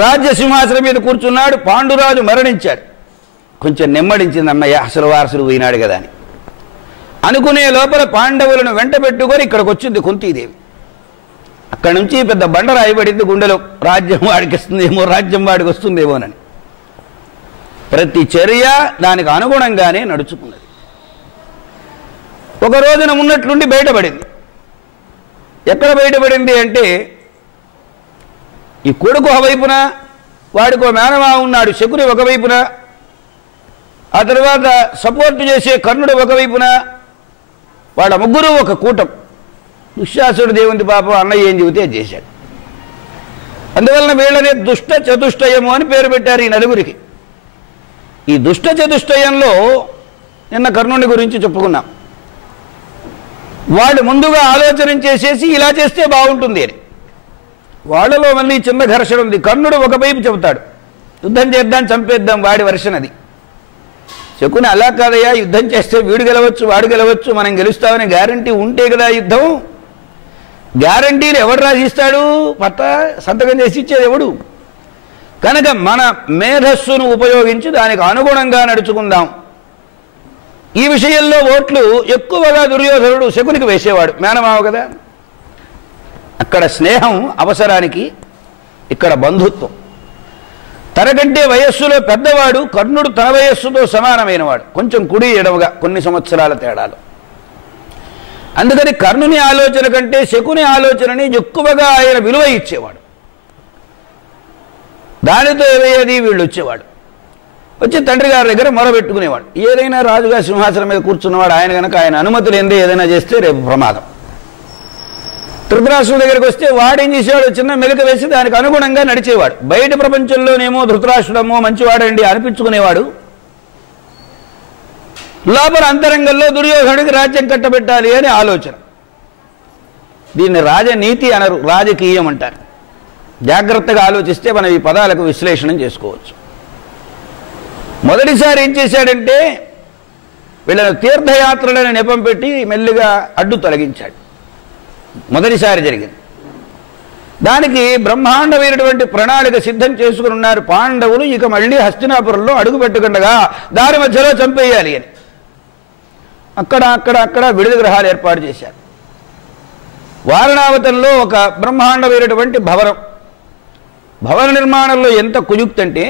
రాజ్య సింహాసనం మీద కూర్చున్నాడు. పాండురాజు మరణించాడు. కొంచెం నెమ్మడించింది అన్నయ్య, అసలు వారసుడు పోయినాడు కదా అని అనుకునే లోపల పాండవులను వెంట పెట్టుకొని ఇక్కడికి వచ్చింది కుంతీదేవి. అక్కడి నుంచి పెద్ద బండ రాయబడింది గుండెలో, రాజ్యం వాడికి వస్తుందేమో, రాజ్యం వాడికి వస్తుందేమోనని. ప్రతి చర్య దానికి అనుగుణంగానే నడుచుకున్నది. ఒక రోజున ఉన్నట్లుండి బయటపడింది. ఎక్కడ బయటపడింది అంటే, ఈ కొడుకు ఒకవైపున, వాడికో మేనమా ఉన్నాడు శకుని ఒకవైపున, ఆ తర్వాత సపోర్టు చేసే కర్ణుడు ఒకవైపున, వాళ్ళ ముగ్గురు ఒక కూటం. దుశ్శాసుడు దేవుని పాపం అన్నయ్య ఏం చెబితే చేశాడు. అందువలన వీళ్ళనే దుష్ట చతుష్టయము అని పేరు పెట్టారు ఈ నలుగురికి. ఈ దుష్ట చతుష్టయంలో నిన్న కర్ణుని గురించి చెప్పుకున్నాం. వాళ్ళు ముందుగా ఆలోచన చేసేసి ఇలా చేస్తే బాగుంటుంది అని. వాళ్ళలో మళ్ళీ చిన్న ఘర్షణ ఉంది. కర్ణుడు ఒకవైపు చెబుతాడు, యుద్ధం చేద్దాం, చంపేద్దాం, వాడి వర్షన్ అది. శకుని అలా కాదయ్యా, యుద్ధం చేస్తే వీడు గెలవచ్చు, వాడు గెలవచ్చు, మనం గెలుస్తామని గ్యారంటీ ఉంటే కదా యుద్ధం. గ్యారంటీలు ఎవడు రాసిస్తాడు? పట్ట సంతకం చేసి ఇచ్చేది ఎవడు? కనుక మన మేధస్సును ఉపయోగించి దానికి అనుగుణంగా నడుచుకుందాం. ఈ విషయంలో ఓట్లు ఎక్కువగా దుర్యోధనుడు శకునికి వేసేవాడు, మేనమావ కదా. అక్కడ స్నేహం అవసరానికి, ఇక్కడ బంధుత్వం. తనకంటే వయస్సులో పెద్దవాడు కర్ణుడు తన వయస్సుతో సమానమైనవాడు, కొంచెం కుడి ఎడవగా కొన్ని సంవత్సరాల తేడాలు. అందుకని కర్ణుని ఆలోచన కంటే శకుని ఆలోచనని ఎక్కువగా ఆయన విలువ ఇచ్చేవాడు. దానితో ఏదయ్యేది, వీళ్ళు వచ్చేవాడు. వచ్చి తండ్రి గారి దగ్గర మొరబెట్టుకునేవాడు. ఏదైనా రాజుగా సింహాసనం మీద కూర్చున్నవాడు ఆయన కనుక ఆయన అనుమతి లేనిదే ఏదైనా చేస్తే రేపు ప్రమాదం. ధృతరాష్ట్రుడి దగ్గరికి వస్తే వాడేం చేసేవాడు, చిన్న మెలిక వేసి దానికి అనుగుణంగా నడిచేవాడు. బయట ప్రపంచంలోనేమో ధృతరాష్ట్రుడమ్మో మంచివాడండి అనిపించుకునేవాడు. లోపల అంతరంగంలో దుర్యోధనుడికి రాజ్యం కట్టబెట్టాలి అని ఆలోచన. దీన్ని రాజనీతి అనరు, రాజకీయం అంటారు. జాగ్రత్తగా ఆలోచిస్తే మనం ఈ పదాలకు విశ్లేషణ చేసుకోవచ్చు. మొదటిసారి ఏం చేశాడంటే, వీళ్ళను తీర్థయాత్రలను నెపం పెట్టి మెల్లిగా అడ్డు తొలగించాడు. మొదటిసారి జరిగింది. దానికి బ్రహ్మాండమైనటువంటి ప్రణాళిక సిద్ధం చేసుకుని ఉన్నారు పాండవులు. ఇక మళ్ళీ హస్తినాపురంలో అడుగు పెట్టుకుండగా దారి మధ్యలో చంపేయాలి అని అక్కడ విడిది గ్రహాలు ఏర్పాటు చేశారు. వారణావతంలో ఒక బ్రహ్మాండమైనటువంటి భవన నిర్మాణంలో ఎంత కుయుక్తి అంటే,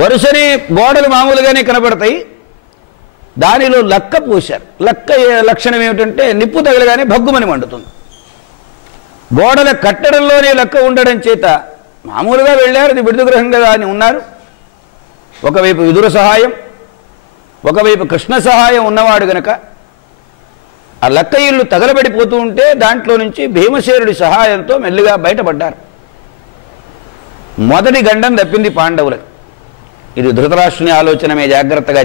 వరుసని గోడలు మామూలుగానే కనబడతాయి, దానిలో లక్క పోశారు. లక్క లక్షణం ఏమిటంటే, నిప్పు తగలగానే భగ్గుమని మండుతుంది. గోడల కట్టడంలోనే లక్క ఉండడం చేత మామూలుగా వెళ్ళారు, అది విడుదల గ్రహం కదా అని ఉన్నారు. ఒకవైపు విదుర సహాయం, ఒకవైపు కృష్ణ సహాయం ఉన్నవాడు గనక ఆ లక్క ఇల్లు తగలబడిపోతూ ఉంటే దాంట్లో నుంచి భీమసేనుడి సహాయంతో మెల్లిగా బయటపడ్డారు. మొదటి గండం తప్పింది పాండవులకు. ఇది ధృతరాష్ట్రుని ఆలోచనమే జాగ్రత్తగా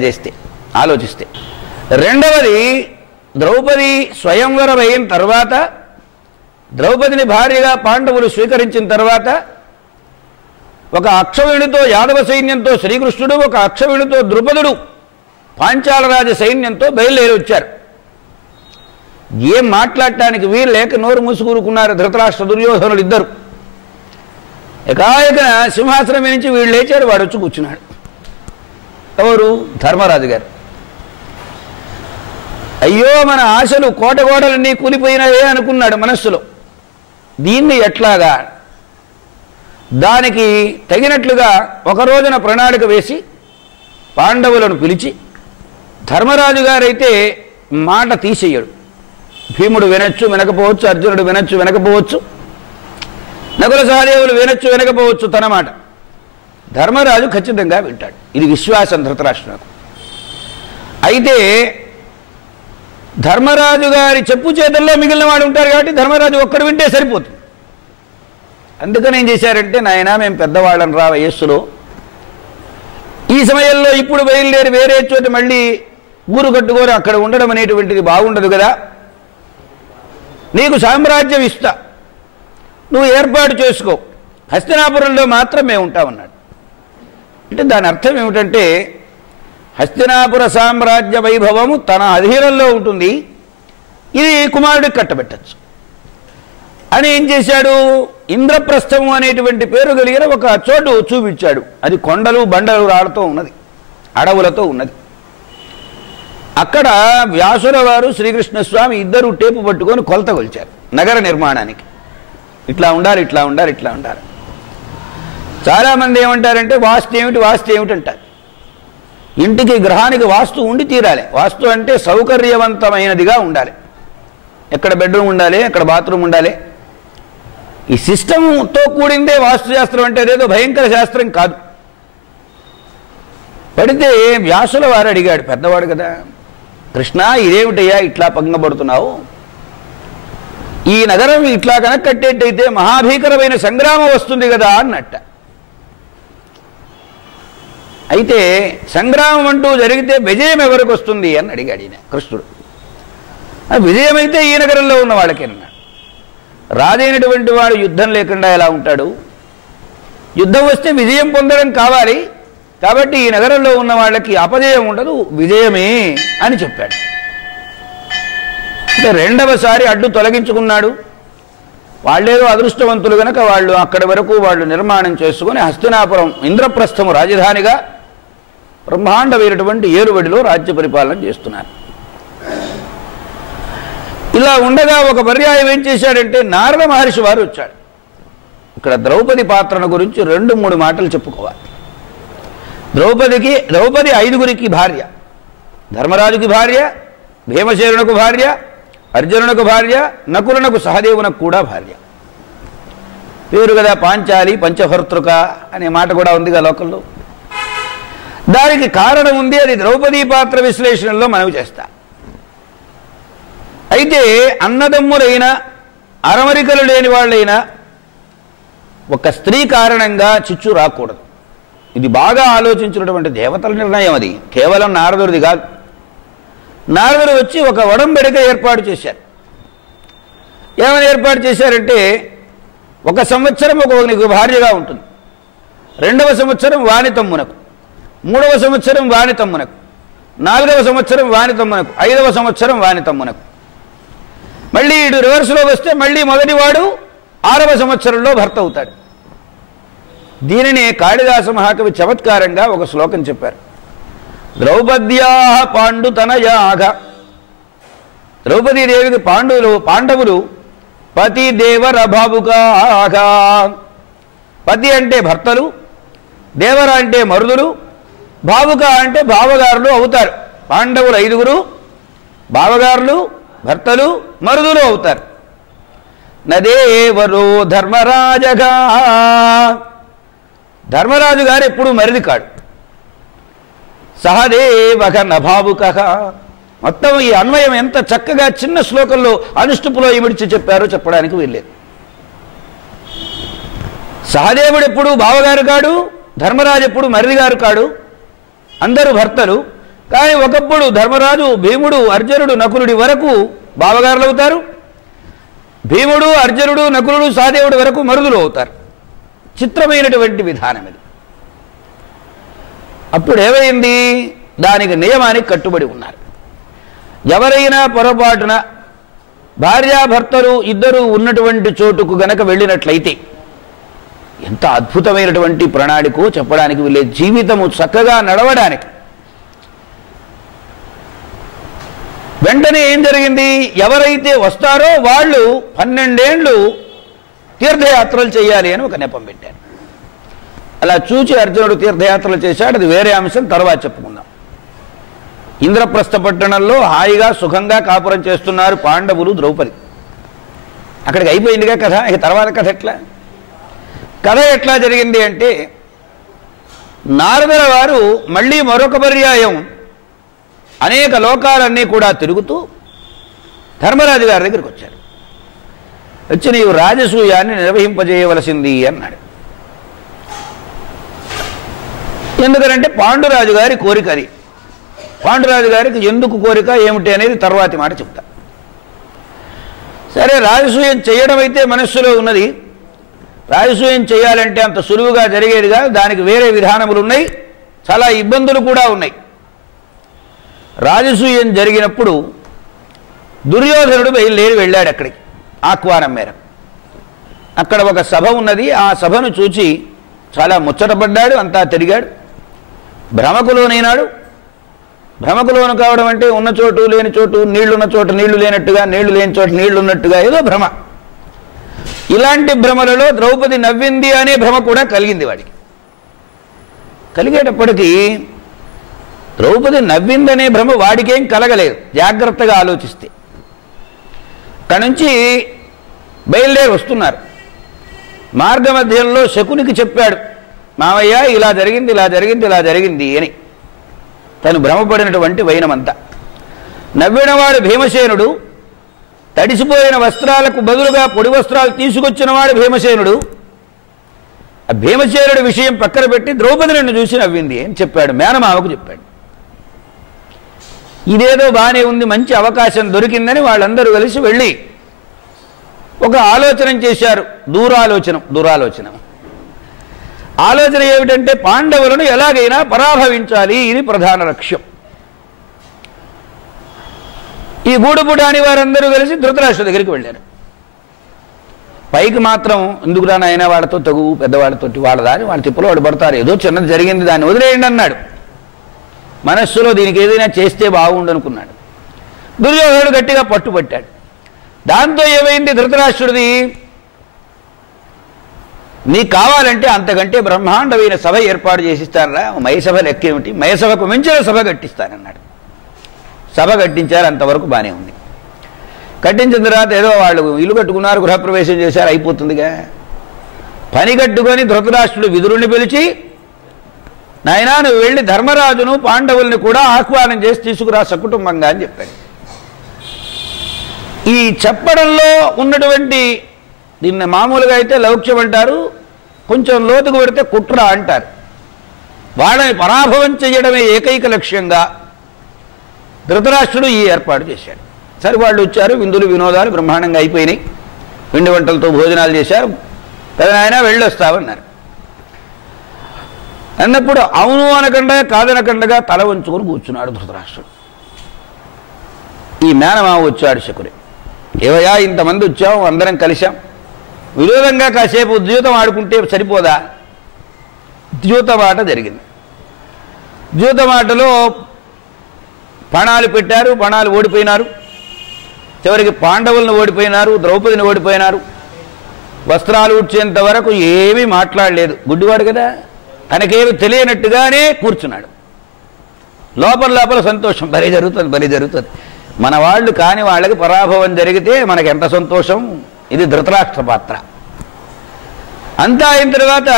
ఆలోచిస్తే. రెండవది, ద్రౌపది స్వయంవరం అయిన తర్వాత, ద్రౌపదిని భార్యగా పాండవులు స్వీకరించిన తర్వాత, ఒక అక్షవిణితో యాదవ సైన్యంతో శ్రీకృష్ణుడు, ఒక అక్షవిణితో ద్రుపదుడు పాంచాలరాజ సైన్యంతో బయలుదేరి వచ్చారు. ఏం మాట్లాడటానికి వీలు లేక నోరు మూసుకూరుకున్నారు ధృతరాష్ట్ర దుర్యోధనులు ఇద్దరు. ఏకాయక సింహాసనం నుంచి వీళ్ళు లేచారు, వాడు వచ్చి కూర్చున్నాడు. ఎవరు? ధర్మరాజు గారు. అయ్యో మన ఆశలు కోటగోడలన్నీ కూలిపోయినాయే అనుకున్నాడు మనస్సులో. దీన్ని ఎట్లాగా? దానికి తగినట్లుగా ఒక రోజున ప్రణాళిక వేసి పాండవులను పిలిచి, ధర్మరాజు గారైతే మాట తీసేయడు. భీముడు వినొచ్చు వినకపోవచ్చు, అర్జునుడు వినొచ్చు వినకపోవచ్చు, నకుల సహదేవులు వినొచ్చు వినకపోవచ్చు, తన మాట ధర్మరాజు ఖచ్చితంగా వింటాడు. ఇది విశ్వాసం ధృతరాష్ట్రులకు. అయితే ధర్మరాజు గారి చెప్పు చేతుల్లో మిగిలిన వాడు ఉంటారు కాబట్టి ధర్మరాజు ఒక్కడు వింటే సరిపోతుంది. అందుకని ఏం చేశారంటే, నాయన మేము పెద్దవాళ్ళని రా వయస్సులో, ఈ సమయంలో ఇప్పుడు బయలుదేరి వేరే చోట మళ్ళీ ఊరు కట్టుకొని అక్కడ ఉండడం అనేటువంటిది బాగుండదు కదా, నీకు సామ్రాజ్యం ఇస్తా, నువ్వు ఏర్పాటు చేసుకో, హస్తినాపురంలో మాత్రం మేము ఉంటామన్నాడు. అంటే దాని అర్థం ఏమిటంటే, హస్తినాపుర సామ్రాజ్య వైభవము తన అధీనంలో ఉంటుంది, ఇది కుమారుడికి కట్టబెట్టచ్చు అని ఏం చేశాడు, ఇంద్రప్రస్థము అనేటువంటి పేరు కలిగిన ఒక చోటు చూపించాడు. అది కొండలు బండలు రాళ్లతో ఉన్నది, అడవులతో ఉన్నది. అక్కడ వ్యాసుల వారు శ్రీకృష్ణస్వామి ఇద్దరు టేపు పట్టుకొని కొలత కొలిచారు నగర నిర్మాణానికి. ఇట్లా ఉండాలి, ఇట్లా ఉండాలి, ఇట్లా ఉండాలి. చాలామంది ఏమంటారంటే వాస్తు ఏమిటి, వాస్తు ఏమిటంటారు. ఇంటికి గ్రహానికి వాస్తు ఉండి తీరాలి. వాస్తు అంటే సౌకర్యవంతమైనదిగా ఉండాలి. ఎక్కడ బెడ్రూమ్ ఉండాలి, ఎక్కడ బాత్రూమ్ ఉండాలి, ఈ సిస్టంతో కూడిందే వాస్తుశాస్త్రం. అంటే అదేదో భయంకర శాస్త్రం కాదు. పడితే వ్యాసుల వారు అడిగాడు, పెద్దవాడు కదా, కృష్ణ ఇదేమిటయ్యా ఇట్లా పంగబడుతున్నావు, ఈ నగరం ఇట్లా కనుక కట్టేట్టయితే మహాభీకరమైన సంగ్రామం వస్తుంది కదా అన్నట్ట. అయితే సంగ్రామం అంటూ జరిగితే విజయం ఎవరికి వస్తుంది అని అడిగాడు ఈయన కృష్ణుడు. విజయం అయితే ఈ నగరంలో ఉన్న వాళ్ళకేనన్నాడు. రాదైనటువంటి వాడు యుద్ధం లేకుండా ఎలా ఉంటాడు, యుద్ధం వస్తే విజయం పొందడం కావాలి, కాబట్టి ఈ నగరంలో ఉన్న వాళ్ళకి అపజయం ఉండదు, విజయమే అని చెప్పాడు. అంటే రెండవసారి అడ్డు తొలగించుకున్నాడు. వాళ్ళేదో అదృష్టవంతులు కనుక వాళ్ళు అక్కడి వరకు వాళ్ళు నిర్మాణం చేసుకుని హస్తినాపురం ఇంద్రప్రస్థము రాజధానిగా బ్రహ్మాండమైనటువంటి ఏరుబడిలో రాజ్య పరిపాలన చేస్తున్నారు. ఇలా ఉండగా ఒక పర్యాయం ఏం చేశాడంటే, నారద మహర్షి వారు వచ్చాడు. ఇక్కడ ద్రౌపది పాత్రను గురించి 2-3 మాటలు చెప్పుకోవాలి. ద్రౌపది 5గురికి భార్య. ధర్మరాజుకి భార్య, భీమసేనునకు భార్య, అర్జునునకు భార్య, నకులునకు సహదేవునకు కూడా భార్య. పేరు కదా పాంచాలి పంచభర్తృక అనే మాట కూడా ఉందిగా లోకంలో. దానికి కారణం ఉంది, అది ద్రౌపదీ పాత్ర విశ్లేషణలో మనవి చేస్తా. అయితే అన్నదమ్ములైన అరమరికలు లేని వాళ్ళైనా ఒక స్త్రీ కారణంగా చిచ్చు రాకూడదు. ఇది బాగా ఆలోచించినటువంటి దేవతల నిర్ణయం. అది కేవలం నారదుడిది కాదు. నారదుడు వచ్చి ఒక ఒడంబడిక ఏర్పాటు చేశారు. ఏమని ఏర్పాటు చేశారంటే, 1 సంవత్సరం నీకు భార్యగా ఉంటుంది, 2వ సంవత్సరం వాని తమ్మునకు, 3వ సంవత్సరం వాని తమ్మునకు, 4వ సంవత్సరం వాని తమ్మునకు, 5వ సంవత్సరం వాని తమ్మునకు. మళ్ళీ ఇటు రివర్స్లో వస్తే మళ్ళీ మొదటివాడు 6వ సంవత్సరంలో భర్త అవుతాడు. దీనిని కాళిదాస మహాకవి చమత్కారంగా ఒక శ్లోకం చెప్పారు. ద్రౌపద్యా పాండుతనయాగ, ద్రౌపదీదేవికి పాండవులు పతి దేవర భావుకాగా. పతి అంటే భర్తలు, దేవర అంటే మరుదులు, భావుక అంటే బావగారులు అవుతారు. పాండవులు 5గురు బావగారులు, భర్తలు, మరుదులు అవుతారు. నదేవరో ధర్మరాజగా, ధర్మరాజు గారు ఎప్పుడు మరిది కాడు. సహదేవక నభావుక, మొత్తం ఈ అన్వయం ఎంత చక్కగా చిన్న శ్లోకంలో అనుష్టుపులో ఇమిడిచి చెప్పారో చెప్పడానికి వీల్లేదు. సహదేవుడు ఎప్పుడు బావగారు కాడు, ధర్మరాజు ఎప్పుడు మరిది గారు కాడు, అందరూ భర్తలు. కానీ ఒకప్పుడు ధర్మరాజు భీముడు అర్జునుడు నకులుడి వరకు బావగారులు అవుతారు, భీముడు అర్జునుడు నకులుడు సహదేవుడి వరకు మరుదులు అవుతారు. చిత్రమైనటువంటి విధానం ఇది. అప్పుడు ఏమైంది, దానికి నియమానికి కట్టుబడి ఉన్నారు. ఎవరైనా పొరపాటున భార్యాభర్తలు ఇద్దరు ఉన్నటువంటి చోటుకు గనక వెళ్ళినట్లయితే ఎంత అద్భుతమైనటువంటి ప్రణాళికో చెప్పడానికి వీళ్ళే. జీవితము చక్కగా నడవడానికి వెంటనే ఏం జరిగింది, ఎవరైతే వస్తారో వాళ్ళు 12 ఏళ్ళు తీర్థయాత్రలు చేయాలి అని ఒక నెపం పెట్టారు. అలా చూచి అర్జునుడు తీర్థయాత్రలు చేశాడు. అది వేరే అంశం, తర్వాత చెప్పుకుందాం. ఇంద్రప్రస్థ పట్టణంలో హాయిగా సుఖంగా కాపురం చేస్తున్నారు పాండవులు, ద్రౌపది. అక్కడికి అయిపోయిందిగా కథ. ఇక తర్వాత కథ ఎట్లా జరిగింది అంటే, నారదుల వారు మళ్ళీ మరొక పర్యాయం అనేక లోకాలన్నీ కూడా తిరుగుతూ ధర్మరాజు గారి దగ్గరికి వచ్చారు. వచ్చి నీవు రాజసూయాన్ని నిర్వహింపజేయవలసింది అన్నాడు. ఎందుకనంటే పాండురాజు గారి కోరిక అది. పాండురాజు గారికి ఎందుకు కోరిక ఏమిటి అనేది తర్వాతి మాట చెప్తా. సరే, రాజసూయం చేయడం అయితే మనస్సులో ఉన్నది. రాజసూయం చేయాలంటే అంత సులువుగా జరిగేదిగా, దానికి వేరే విధానములు ఉన్నాయి, చాలా ఇబ్బందులు కూడా ఉన్నాయి. రాజసూయం జరిగినప్పుడు దుర్యోధనుడు బయలుదేరి వెళ్ళాడు అక్కడికి ఆహ్వానం మేరకు. అక్కడ ఒక సభ ఉన్నది. ఆ సభను చూచి చాలా ముచ్చటపడ్డాడు, అంతా తిరిగాడు. భ్రమకులోనైనాడు. భ్రమకులోను కావడం అంటే ఉన్న చోటు లేని చోటు, నీళ్లున్న చోట నీళ్లు లేనట్టుగా, నీళ్లు లేని చోట నీళ్లు ఉన్నట్టుగా, ఏదో భ్రమ. ఇలాంటి భ్రమలలో ద్రౌపది నవ్వింది అనే భ్రమ కూడా కలిగింది వాడికి. కలిగేటప్పటికీ ద్రౌపది నవ్విందనే భ్రమ వాడికేం కలగలేదు, జాగ్రత్తగా ఆలోచిస్తే. అక్కడి నుంచి బయలుదేరి వస్తున్నారు. మార్గ మధ్యంలో శకునికి చెప్పాడు, మావయ్య ఇలా జరిగింది, ఇలా జరిగింది, ఇలా జరిగింది అని. తను భ్రమపడినటువంటి వైనమంతా. నవ్వినవాడు భీమసేనుడు, తడిసిపోయిన వస్త్రాలకు బదులుగా పొడి వస్త్రాలు తీసుకొచ్చినవాడు భీమసేనుడు. ఆ భీమసేనుడి విషయం పక్కన పెట్టి ద్రౌపది నన్ను చూసి నవ్వింది అని చెప్పాడు, మేనమావకు చెప్పాడు. ఇదేదో బాగానే ఉంది, మంచి అవకాశం దొరికిందని వాళ్ళందరూ కలిసి వెళ్ళి ఒక ఆలోచన చేశారు. దురాలోచన ఆలోచన ఏమిటంటే, పాండవులను ఎలాగైనా పరాభవించాలి, ఇది ప్రధాన లక్ష్యం. ఈ గూడుపుటాని వారందరూ కలిసి ధృతరాష్ట్రుడి దగ్గరికి వెళ్ళారు. పైకి మాత్రం ఎందుకురా నాయన వాళ్ళతో తగు, పెద్దవాళ్ళతోటి వాళ్ళ దాని వాళ్ళ తిప్పులో వాడు పడతారు, ఏదో చిన్నది జరిగింది దాన్ని వదిలేయండి అన్నాడు. మనస్సులో దీనికి ఏదైనా చేస్తే బాగుండు అనుకున్నాడు. దుర్యోధనుడు గట్టిగా పట్టుబట్టాడు. దాంతో ఏమైంది, ధృతరాష్ట్రుడిది నీకు కావాలంటే అంతకంటే బ్రహ్మాండమైన సభ ఏర్పాటు చేసిస్తానరా, మయసభ లెక్కేమిటి, మయసభకు మించిన సభ కట్టిస్తానన్నాడు. సభ కట్టించారు, అంతవరకు బాగానే ఉంది. కట్టించిన తర్వాత ఏదో వాళ్ళు ఇల్లు కట్టుకున్నారు, గృహప్రవేశం చేశారు, అయిపోతుందిగా. పని కట్టుకొని ధృతరాష్ట్రుడు విదురుని పిలిచి, నాయనా నువ్వు వెళ్ళి ధర్మరాజును పాండవుల్ని కూడా ఆహ్వానం చేసి తీసుకురా సకుటుంబంగా అని చెప్పాడు. ఈ చెప్పడంలో ఉన్నటువంటి, దీన్ని మామూలుగా అయితే లౌక్యం అంటారు, కొంచెం లోతుకు పెడితే కుట్ర అంటారు. వాళ్ళని పరాభవం చేయడమే ఏకైక లక్ష్యంగా ధృతరాష్ట్రుడు ఈ ఏర్పాటు చేశాడు. సరే, వాళ్ళు వచ్చారు, విందులు వినోదాలు బ్రహ్మాండంగా అయిపోయినాయి. పిండి వంటలతో భోజనాలు చేశారు. పెదనాయన వెళ్ళొస్తామన్నారు. అన్నప్పుడు అవును అనకుండా కాదనకుండగా తల వంచుకొని కూర్చున్నాడు ధృతరాష్ట్రుడు. ఈ మేనమామ వచ్చాడు శకుని. ఏవయ్యా ఇంతమంది వచ్చాం, అందరం కలిశాం, విరోధంగా కాసేపు ఉద్యూతం ఆడుకుంటే సరిపోదా? ద్యూతమాట జరిగింది. ద్యూతమాటలో పణాలు పెట్టారు, పణాలు ఓడిపోయినారు. చివరికి పాండవులను ఓడిపోయినారు, ద్రౌపదిని ఓడిపోయినారు. వస్త్రాలు ఉడ్చేంత వరకు ఏమీ మాట్లాడలేదు. గుడ్డివాడు కదా, తనకేమి తెలియనట్టుగానే కూర్చున్నాడు. లోపల సంతోషం, భలే జరుగుతుంది. మన వాళ్ళు కాని వాళ్ళకి పరాభవం జరిగితే మనకి ఎంత సంతోషం. ఇది ధృతరాష్ట్ర పాత్ర. అంతా అయిన తర్వాత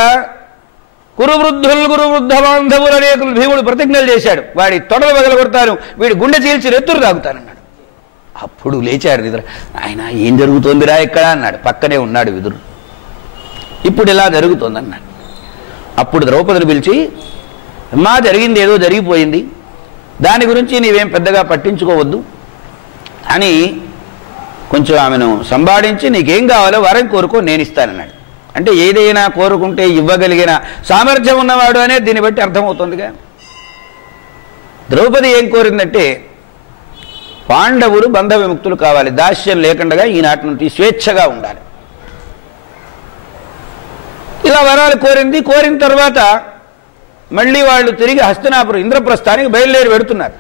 కురువృద్ధులు గురువృద్ధ బాంధవులు అనేకులు భీముడు ప్రతిజ్ఞలు చేశాడు. వాడి తొడలు వగలగొడతాను, వీడి గుండె చీల్చి నెత్తురు తాగుతానన్నాడు. అప్పుడు లేచాడు విదురు. ఆయన ఏం జరుగుతోందిరా ఇక్కడ అన్నాడు. పక్కనే ఉన్నాడు విదురు. ఇప్పుడు ఇలా జరుగుతోందన్నాడు. అప్పుడు ద్రౌపదిని పిలిచి, అమ్మా జరిగింది ఏదో జరిగిపోయింది, దాని గురించి నీవేం పెద్దగా పట్టించుకోవద్దు అని కొంచెం ఆమెను సంబాడించి నీకేం కావాలో వరం కోరుకో నేను ఇస్తానన్నాడు. అంటే ఏదైనా కోరుకుంటే ఇవ్వగలిగిన సామర్థ్యం ఉన్నవాడు అనేది దీన్ని బట్టి అర్థమవుతుందిగా. ద్రౌపది ఏం కోరిందంటే పాండవులు బంధ విముక్తులు కావాలి, దాస్యం లేకుండా ఈనాటి నుండి స్వేచ్ఛగా ఉండాలి. ఇలా వరాలు కోరింది. కోరిన తర్వాత మళ్ళీ వాళ్ళు తిరిగి హస్తినాపురం ఇంద్రప్రస్థానికి బయలుదేరి పెడుతున్నారు.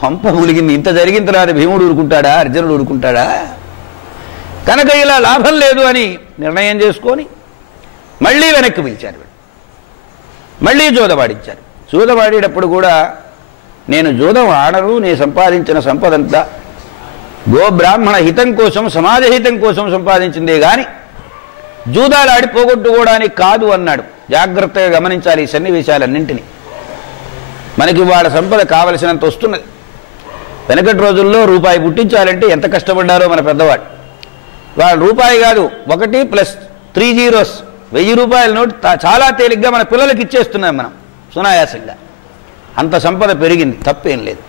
కొంప ములిగింది. ఇంత జరిగిన తర్వాత భీముడు ఊరుకుంటాడా, అర్జునుడు ఊరుకుంటాడా? కనుక ఇలా లాభం లేదు అని నిర్ణయం చేసుకొని మళ్ళీ వెనక్కి పిలిచారు. మళ్ళీ జూదవాడించారు. జూదవాడేటప్పుడు కూడా నేను జూదం ఆడను, నేను సంపాదించిన సంపదంతా గోబ్రాహ్మణ హితం కోసం, సమాజ హితం కోసం సంపాదించిందే కానీ జూదాలు ఆడి పోగొట్టుకోవడానికి కాదు అన్నాడు. జాగ్రత్తగా గమనించాలి ఈ సన్నివేశాలన్నింటినీ. మనకి వాళ్ళ సంపద కావలసినంత వస్తున్నది. వెనకటి రోజుల్లో రూపాయి పుట్టించాలంటే ఎంత కష్టపడ్డారో మన పెద్దవాడు. వాళ్ళు రూపాయి కాదు, 1 + 3 zeros 1000 రూపాయల నోటు చాలా తేలిగ్గా మన పిల్లలకి ఇచ్చేస్తున్నాం మనం సునాయాసంగా. అంత సంపద పెరిగింది, తప్పేం లేదు.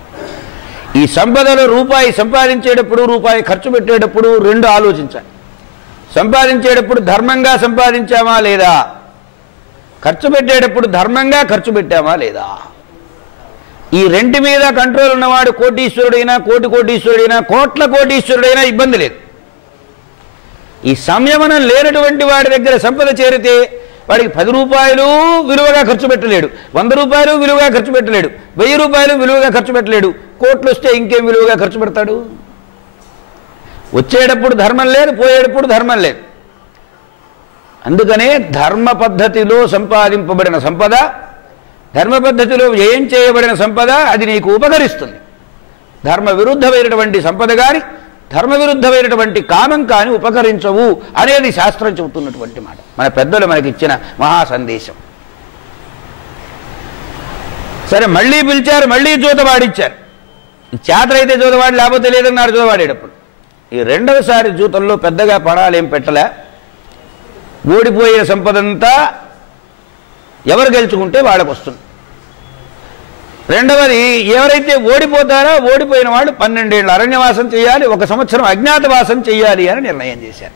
ఈ సంపదలో రూపాయి సంపాదించేటప్పుడు, రూపాయి ఖర్చు పెట్టేటప్పుడు రెండు ఆలోచించాలి. సంపాదించేటప్పుడు ధర్మంగా సంపాదించామా లేదా, ఖర్చు పెట్టేటప్పుడు ధర్మంగా ఖర్చు పెట్టామా లేదా. ఈ రెంటి మీద కంట్రోల్ ఉన్నవాడు కోటీశ్వరుడైనా, కోటీశ్వరుడైనా, కోట్ల కోటీశ్వరుడైనా ఇబ్బంది లేదు. ఈ సంయమనం లేనటువంటి వాడి దగ్గర సంపద చేరితే వాడికి 10 రూపాయలు విలువగా ఖర్చు పెట్టలేడు, 100 రూపాయలు విలువగా ఖర్చు పెట్టలేడు, 1000 రూపాయలు విలువగా ఖర్చు పెట్టలేడు. కోట్లు వస్తే ఇంకేం విలువగా ఖర్చు పెడతాడు? వచ్చేటప్పుడు ధర్మం లేదు, పోయేటప్పుడు ధర్మం లేదు. అందుకనే ధర్మ పద్ధతిలో సంపాదింపబడిన సంపద, ధర్మ పద్ధతిలో వ్యయం చేయబడిన సంపద అది నీకు ఉపకరిస్తుంది. ధర్మ విరుద్ధమైనటువంటి సంపద కానీ, ధర్మ విరుద్ధమైనటువంటి కామం కానీ ఉపకరించవు అనేది శాస్త్రం చెబుతున్నటువంటి మాట. మన పెద్దలు మనకిచ్చిన మహా సందేశం. సరే మళ్ళీ పిలిచారు, మళ్ళీ జూతవాడిచ్చారు. చేతలైతే జూతవాడి, లేకపోతే లేదన్నారు జూతవాడేటప్పుడు. ఈ రెండవసారి జూతంలో పెద్దగా పడాలేం పెట్టలే. ఓడిపోయిన సంపదంతా ఎవరు గెలుచుకుంటే వాళ్ళకు వస్తుంది. రెండవది, ఎవరైతే ఓడిపోతారో ఓడిపోయిన వాళ్ళు 12 ఏళ్ళు అరణ్యవాసం చేయాలి, 1 సంవత్సరం అజ్ఞాతవాసం చేయాలి అని నిర్ణయం చేశారు.